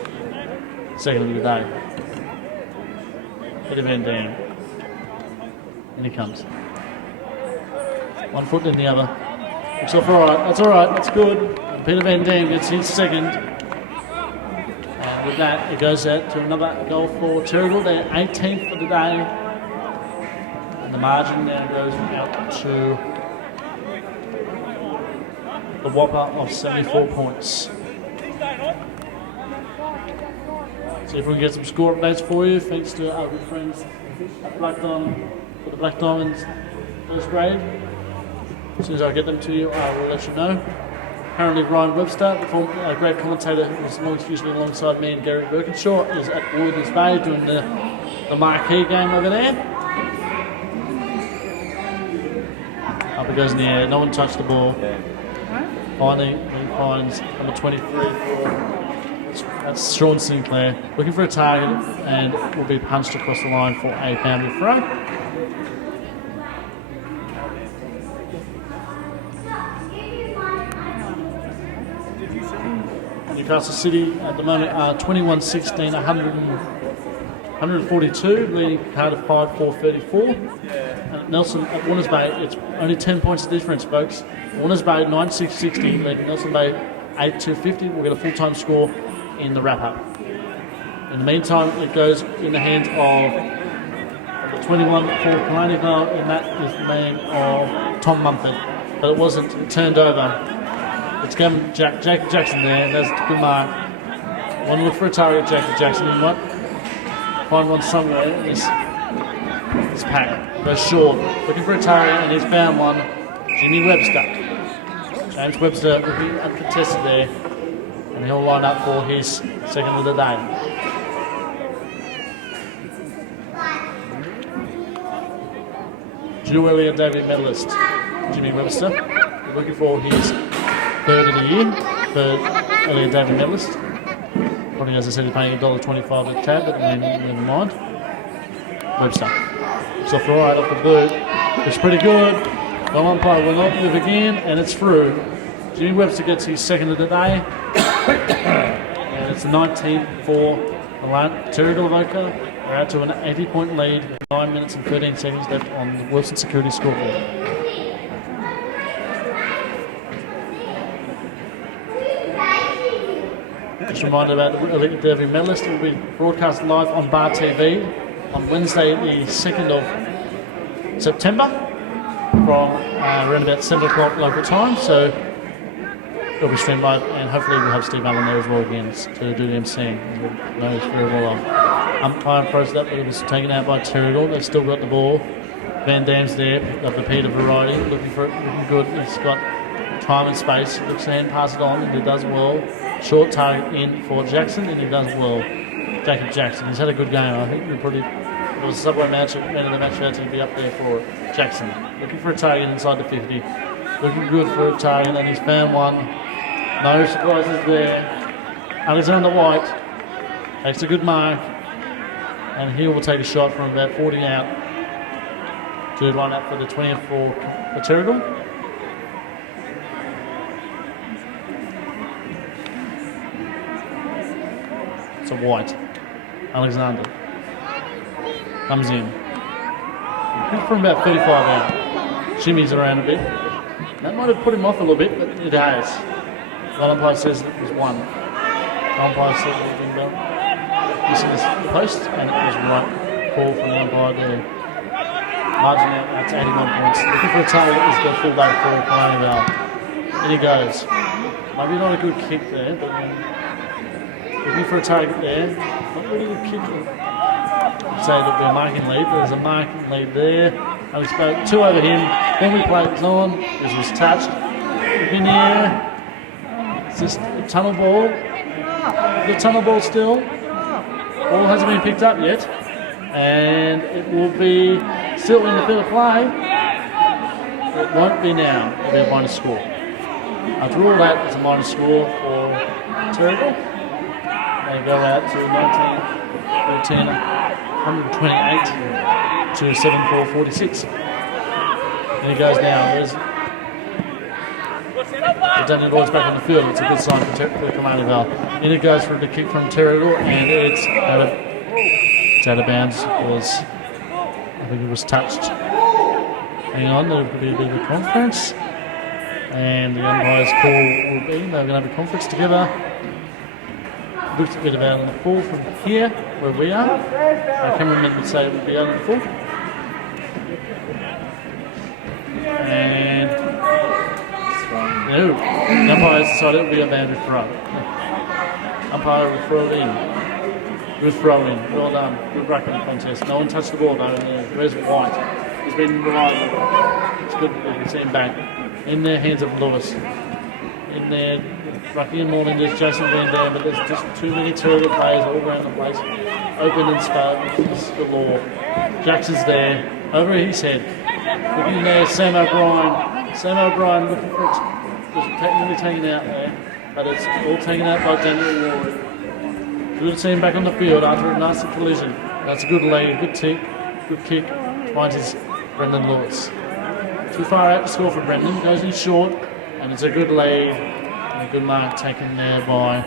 second of the day. Peter Van Dam. And he comes. One foot in the other. Looks off alright. That's alright. That's good. And Peter Van Dam gets his second. And with that, it goes out to another goal for Terrigal. They're 18th for the day. And the margin now goes out to the whopper of 74 points. See if we can get some score updates for you, thanks to our good friends at Black Diamond for the Black Diamonds first grade. As soon as I get them to you, I will let you know. Currently, Ryan Webster, the great commentator who's usually alongside me and Gary Birkinshaw, is at Wilderness Bay doing the marquee game over there. Up it goes in the air, no one touched the ball. Finally, he finds number 23 for. That's Sean Sinclair, looking for a target and will be punched across the line for a boundary throw. Newcastle City at the moment are 21-16, 142, leading Cardiff 5-4-34. And Nelson at Warners Bay, it's only 10 points of difference, folks. Warners Bay 9-6-60, leading Nelson Bay 8-2-50. We'll get a full-time score in the wrap-up. In the meantime, it goes in the hands of the 21 for Killarney, and that is the name of Tom Mumford. But it wasn't turned over. It's coming Jacob Jackson there, and there's a good mark. Want to look for a target, Jacob Jackson. He might find one somewhere in this pack. Goes short, looking for a target, and he's found one. Jimmy Webster. James Webster looking uncontested there, and he'll line up for his second of the day. Drew Elliott David medalist Jimmy Webster, looking for his third of the year, third Elliott David medalist. Probably, as I said, he's paying $1.25 a tab, but never mind. Webster. It's off the right, off the boot. It's pretty good. The umpire will not move again, and it's through. Jimmy Webster gets his second of the day. And it's the 19th for Terrigal Avoca. We're out to an 80-point lead, 9 minutes and 13 seconds left on the Wilson Security scoreboard. Just a reminder about the Elite Derby medalist. It will be broadcast live on Bar TV on Wednesday, the 2nd of September from around about 7 o'clock local time. So it'll be streamed live, and hopefully we'll have Steve Allen there as well again to do the emceeing. He knows very well. Umpire approached that, but it was taken out by Terrigal. They've still got the ball. Van Dam's there, picked up the Peter variety, looking for it, looking good. He's got time and space. Looks to hand pass it on, and he does well. Short target in for Jackson, and he does well. Jacob Jackson. He's had a good game. I think it was a subway match. Man of the match had to be up there for Jackson. Looking for a target inside the 50. Looking good for a target, and he's found one. No surprises there. Alexander White takes a good mark, and he will take a shot from about 40 out to line up for the 20th for Terrigal. So White, Alexander comes in. From about 35 out. Shimmies around a bit. That might have put him off a little bit, but it has. The umpire says it was one. The umpire says it was been missing the post, and it was right call from the umpire there. Margin out to 81 points. Looking for a target is the fullback for Killarney Vale. In he goes. Maybe not a good kick there, but looking for a target there. Not really a good kick. Say that we're marking lead, but there's a marking lead there. And we spoke two over him. Then we played it on. This was touched. In here. It's just a tunnel ball. The tunnel ball still. Ball hasn't been picked up yet. And it will be still in the field of play. It won't be now. It'll be a minus score. After all that, it's a minus score for Terrigal. They go out to 128 to 7446. And he goes now. There's Daniel Lloyd's back on the field. It's a good sign for Killarney Vale. In it goes for the kick from Terrigal, and it's out of bounds. I think it was touched. Hang on, there will be a bit of a conference. And the umpire's call will be they're going to have a conference together. Looks a bit about on the full from here, where we are. Our cameraman would say it would be out on the full. And no, the umpire's decided it would be a boundary throw. Umpire will throw it in. Good throw in. Well done. Good rucking contest. No one touched the ball though. Where's White? He's been reliable. It's good that you can see him back. In the hands of Lewis. In there, Rucky and Morning, there's Jason Van Dam, but there's just too many Terrigal players all around the place. Open and spark, galore. Jackson's there, over his head. Looking there, Sam O'Brien. Sam O'Brien looking for it. Was technically taken out there, but it's all taken out by Daniel Ward. Good to see him back on the field after a nasty collision. That's a good lead, good tick, good kick. Finds his Brendan Lewis. Too far out to score for Brendan, goes in short, and it's a good lead and a good mark taken there by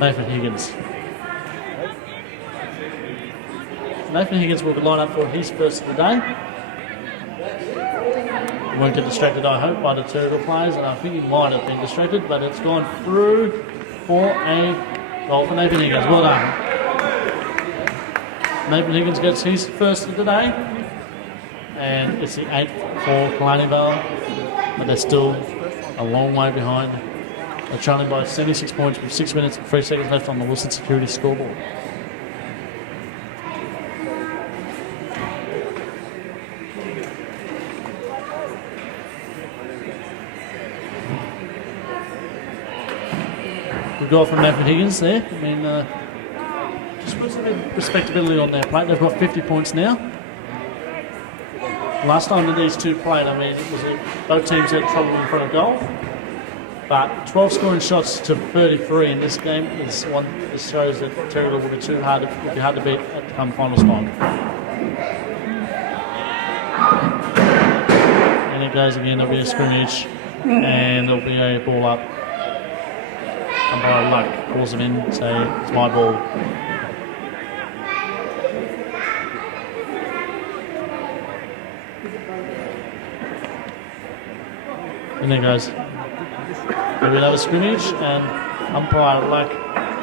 Nathan Higgins. Nathan Higgins will line up for his first of the day. won't get distracted, I hope, by the Terrigal players, and I think he might have been distracted, but it's gone through for a goal for Nathan Higgins. Well done. Nathan Higgins gets his first of the day, and it's the 8th for Killarney Vale, but they're still a long way behind. They're trailing by 76 points with 6 minutes and 3 seconds left on the Wilson Security scoreboard. Good goal from Nathan Higgins there. I mean, just puts a bit of respectability on their plate. They've got 50 points now. Last time that these two played, I mean, it was both teams had trouble in front of goal. But 12 scoring shots to 33 in this game is one. This shows that Terrigal will be too hard to beat at the come finals time. And it goes again. There'll be a scrimmage, and there'll be a ball up. Umpire Luck calls them in, say it's my ball. And there goes. There'll be another scrimmage, and umpire Luck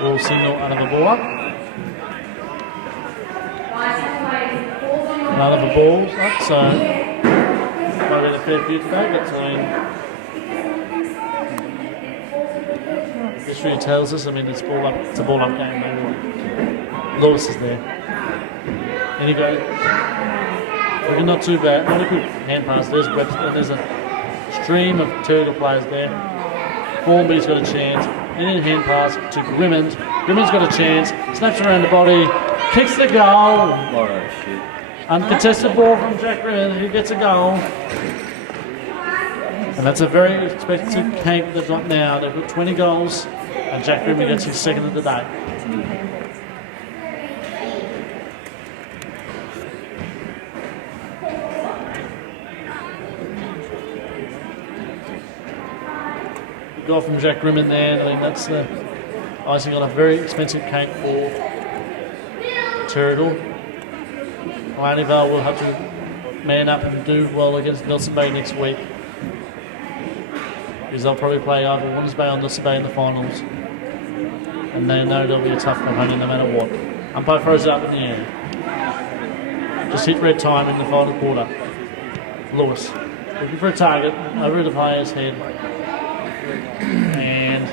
will signal another ball up. Another ball up, so might be a fair few today, but history tells us, I mean, it's a ball up game. Maybe. Lewis is there. And he goes, looking not too bad, not a good hand pass. There's Webster, and there's a stream of Terrigal players there. Formby's got a chance, and then hand pass to Grimmond. Grimmond's got a chance, snaps around the body, kicks the goal. Oh, shit. Uncontested ball from Jack Grimmond, who gets a goal. And that's a very expensive cake they've got now. They've got 20 goals, and Jack Grimmond gets his second of the day. Goal from Jack Grimmond there. I think that's the icing on a very expensive cake for Terrigal. Killarney Vale will have to man up and do well against Nelson Bay next week, because they'll probably play either Warners Bay or Nelson Bay in the finals, and they know they'll be a tough opponent no matter what. Umpire throws it up in the air. Just hit red time in the final quarter. Lewis looking for a target over the player's head. And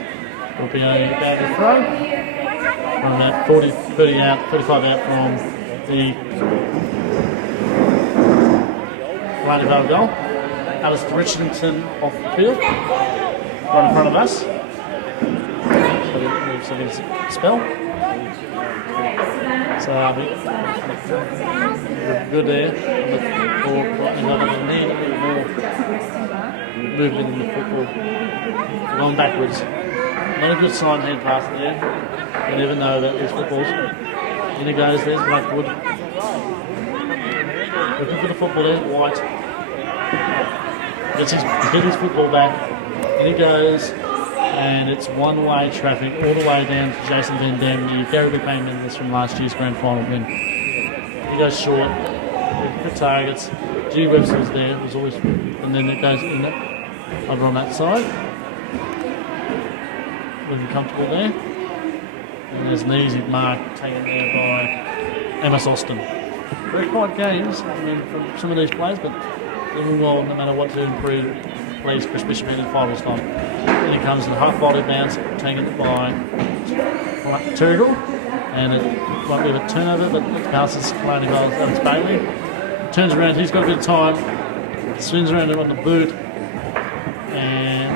it'll be a bad throw from that 30 out, 35 out from the Killarney Vale goal. Alistair Richardson off the field, right in front of us. So there's a spell. So good there. Movement in the football. Going backwards. Not a good sign hand pass there. You never know that these footballs. In it goes, there's Blackwood. Looking for the football there, White. Gets his football back. In it goes, and it's one-way traffic all the way down to Jason Van Dam, the Gary McBain members from last year's grand final win. He goes short. Looking for targets. G. Webster's there, was always, and then it goes in it. Over on that side. Looking comfortable there. And there's an easy mark taken there by Amos Austin. Very quiet games, I mean, from some of these players, but doing well no matter what to improve. Plays Chris Bishop in finals time. Then he comes in a half-volley bounce, taken it by Terrigal. And it might be a turnover, but it passes Killarney Vale. That's Bailey. Turns around, he's got a bit of time. Swings around him on the boot. And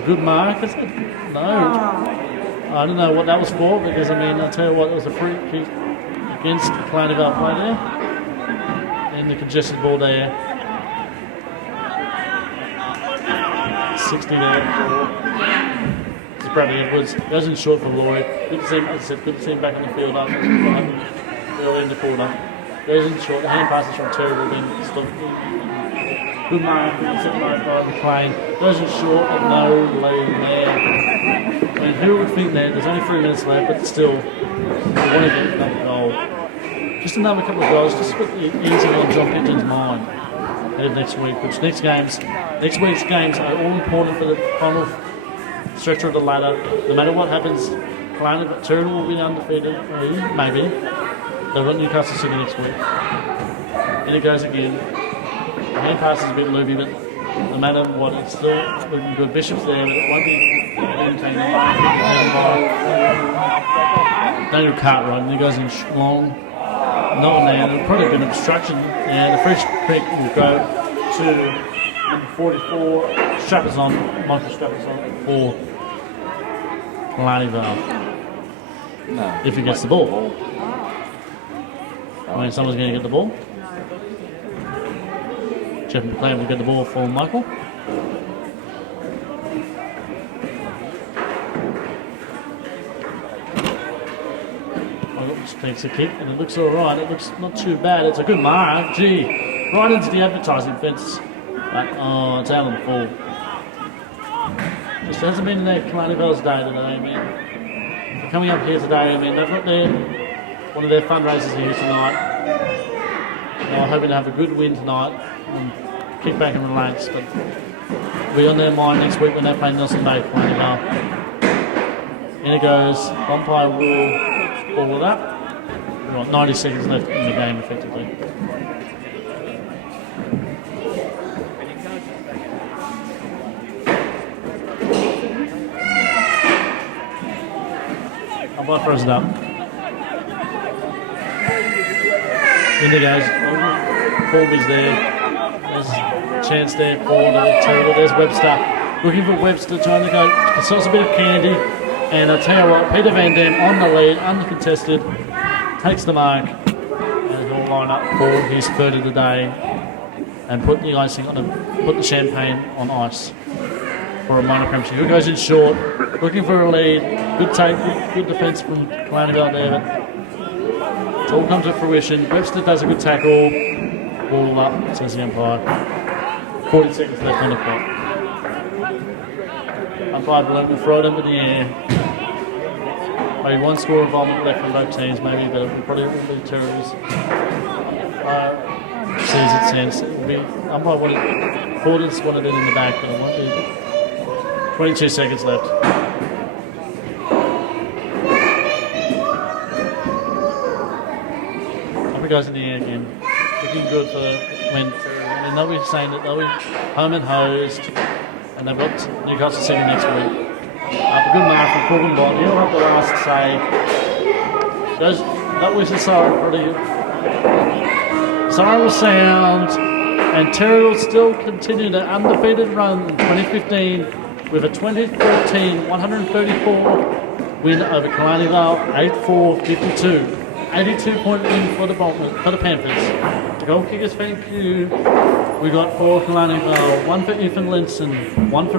a good mark, is it? No. I don't know what that was for, because I mean, I'll tell you what, it was a free kick against the Killarney Vale play there. And the congested ball there. 60 there for Bradley Edwards. Goes in short for Lloyd. Good to see him, as I said, good to see him back on the field up early in the quarter. Goes in short, the hand passes from Terrigal, then stopped. Good mark, set by the plane. Goes in short, but no lead there. I mean, who would think that? There's only 3 minutes left, but still, they want to get another goal. Just another couple of goals, just put the easy on John Pitton's mind. ahead of next week. Next week's games are all important for the final stretch of the ladder. No matter what happens, Terrigal will be undefeated, maybe. They've got Newcastle City next week. In it goes again. The hand pass is a bit loopy, but no matter what, it's still looking good. Bishop's there, but it won't be taken by Daniel Cartwright, and he goes in long. Not on there, there's probably been an obstruction, and the free kick will go to number 44, Michael Strapazon for Vale. No. If he gets the ball. I mean, someone's going to get the ball. Jeff McLean will get the ball for Michael. Takes a kick and it looks alright. It looks not too bad. It's a good mark. Gee, right into the advertising fence. But, it's out on the full. Just hasn't been their Killarney Vale's day today, I mean. They're coming up here today, I mean, they've got one of their fundraisers here tonight. They're hoping to have a good win tonight and kick back and relax, but it'll be on their mind next week when they play Nelson Bay Killarney Vale. In it goes. Umpire will ball it up. We've got 90 seconds left in the game, effectively. Umpire throws it up. In it goes. Corby's there. There's a chance there for the Terrigal. There's Webster. Looking for Webster, trying to go. Consults a bit of candy. And I tell you what, Peter Van Dam on the lead, uncontested, takes the mark, and he'll line up for his third of the day, and put the champagne on ice for a minor premiership. Who goes in short, looking for a lead, good take, good defence from Killarney Vale there, but it's all come to fruition. Webster does a good tackle, ball up, says the umpire. 40 seconds left on the clock. Umpire will throw it into the air. Maybe one score involvement left from both teams, maybe, but it probably won't be Terrigal's. Sees it sense. It will be umpire Porter's wanted it in the back, but it won't be. 22 seconds left. Umpire goes in the air again. Looking good for when they'll be saying that they'll be home and hosed. And they've got Newcastle City next week. A good mark from Corbin Bond. He'll have the last say. That was the siren pretty. Siren will sound, and Terrigal still continue their undefeated run in 2015 with a 2014 134 win over Killarney Vale, 8-4-52. 82-point win for the Panthers. The goal kickers, thank you. We got 4 Killarney Vale, 1 for Ethan Linson, 1 for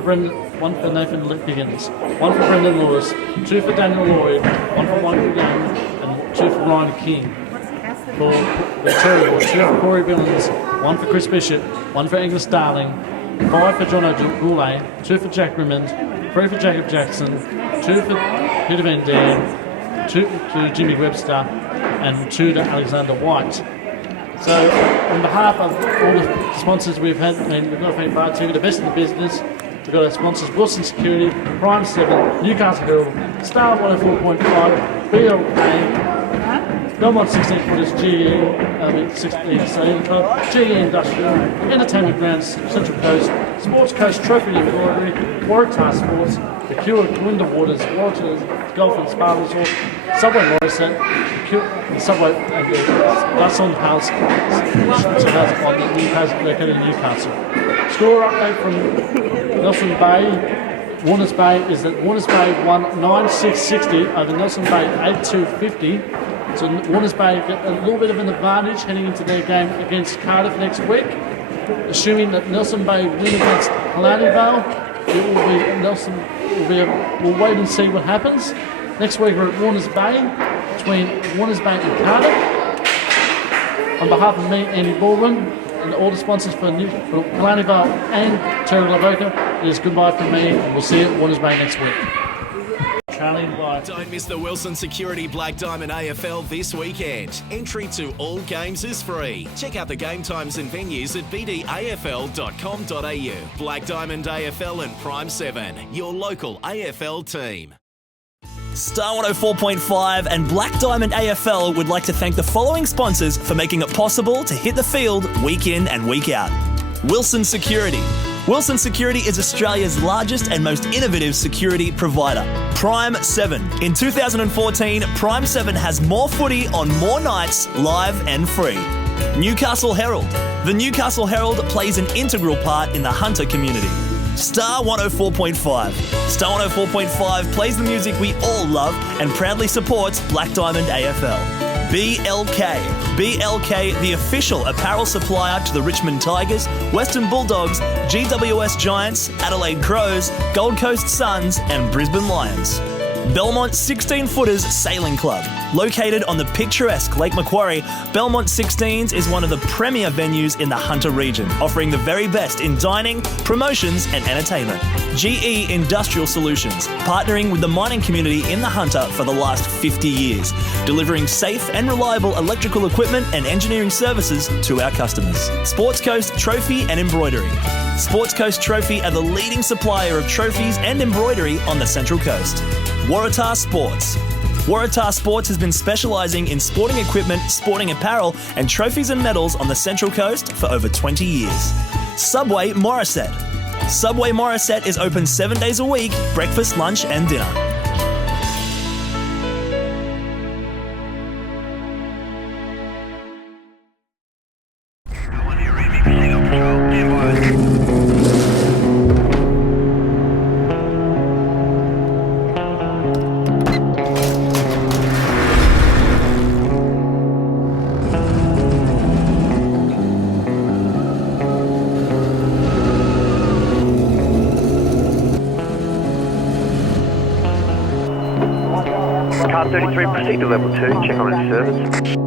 Nathan Higgins, 1 for Brendan Lewis, 2 for Daniel Lloyd, 1 for Michael Young, and 2 for Ryan King. For the Terrigal, 2 for Corey Billings, 1 for Chris Bishop, 1 for Angus Darling, 5 for John O'Goulet, 2 for Jack Rimmond, 3 for Jacob Jackson, 2 for Peter Van Dam, 2 to Jimmy Webster, and 2 to Alexander White. So, on behalf of all the sponsors we've had, we've got Bar TV, the best in the business. We've got our sponsors: Wilson Security, Prime 7, Newcastle Herald, Star 104.5, BLA, Belmont 16 footers, GE Industrial, Entertainment Grounds, Central Coast, Sports Coast Trophy Embroidery, Waratah Sports, the Cure Window Waters, Walters Golf and Spa Resort, Subway Morrison, Subway and the Dyson House on the Newcastle. Score update from Nelson Bay. Warners Bay is that Warners Bay won 9-6-60 over Nelson Bay 8-2-50. So Warners Bay get a little bit of an advantage heading into their game against Cardiff next week. Assuming that Nelson Bay win against Killarney Vale, it will be Nelson. We'll wait and see what happens. Next week we're at Warners Bay, between Warners Bay and Cardiff. On behalf of me, Andy Baldwin, and all the sponsors for Killarney Vale and Terrigal Avoca, it is goodbye from me, and we'll see you at Warners Bay next week. trailing by. Don't miss the Wilson Security Black Diamond AFL this weekend. Entry to all games is free. Check out the game times and venues at BDAFL.com.au. Black Diamond AFL and Prime 7, your local AFL team. Star 104.5 and Black Diamond AFL would like to thank the following sponsors for making it possible to hit the field week in and week out. Wilson Security. Wilson Security is Australia's largest and most innovative security provider. Prime 7. In 2014, Prime 7 has more footy on more nights, live and free. Newcastle Herald. The Newcastle Herald plays an integral part in the hunter community. Star 104.5. Star 104.5 plays the music we all love and proudly supports Black Diamond AFL. BLK. BLK, the official apparel supplier to the Richmond Tigers, Western Bulldogs, GWS Giants, Adelaide Crows, Gold Coast Suns and Brisbane Lions. Belmont 16-Footers Sailing Club. Located on the picturesque Lake Macquarie, Belmont 16s is one of the premier venues in the Hunter region, offering the very best in dining, promotions and entertainment. GE Industrial Solutions, partnering with the mining community in the Hunter for the last 50 years, delivering safe and reliable electrical equipment and engineering services to our customers. Sports Coast Trophy and Embroidery. Sports Coast Trophy are the leading supplier of trophies and embroidery on the Central Coast. Waratah Sports. Waratah Sports has been specialising in sporting equipment, sporting apparel and trophies and medals on the Central Coast for over 20 years. Subway Morisset. Subway Morisset is open 7 days a week, breakfast, lunch and dinner. Car 33, proceed to level 2, check on its service.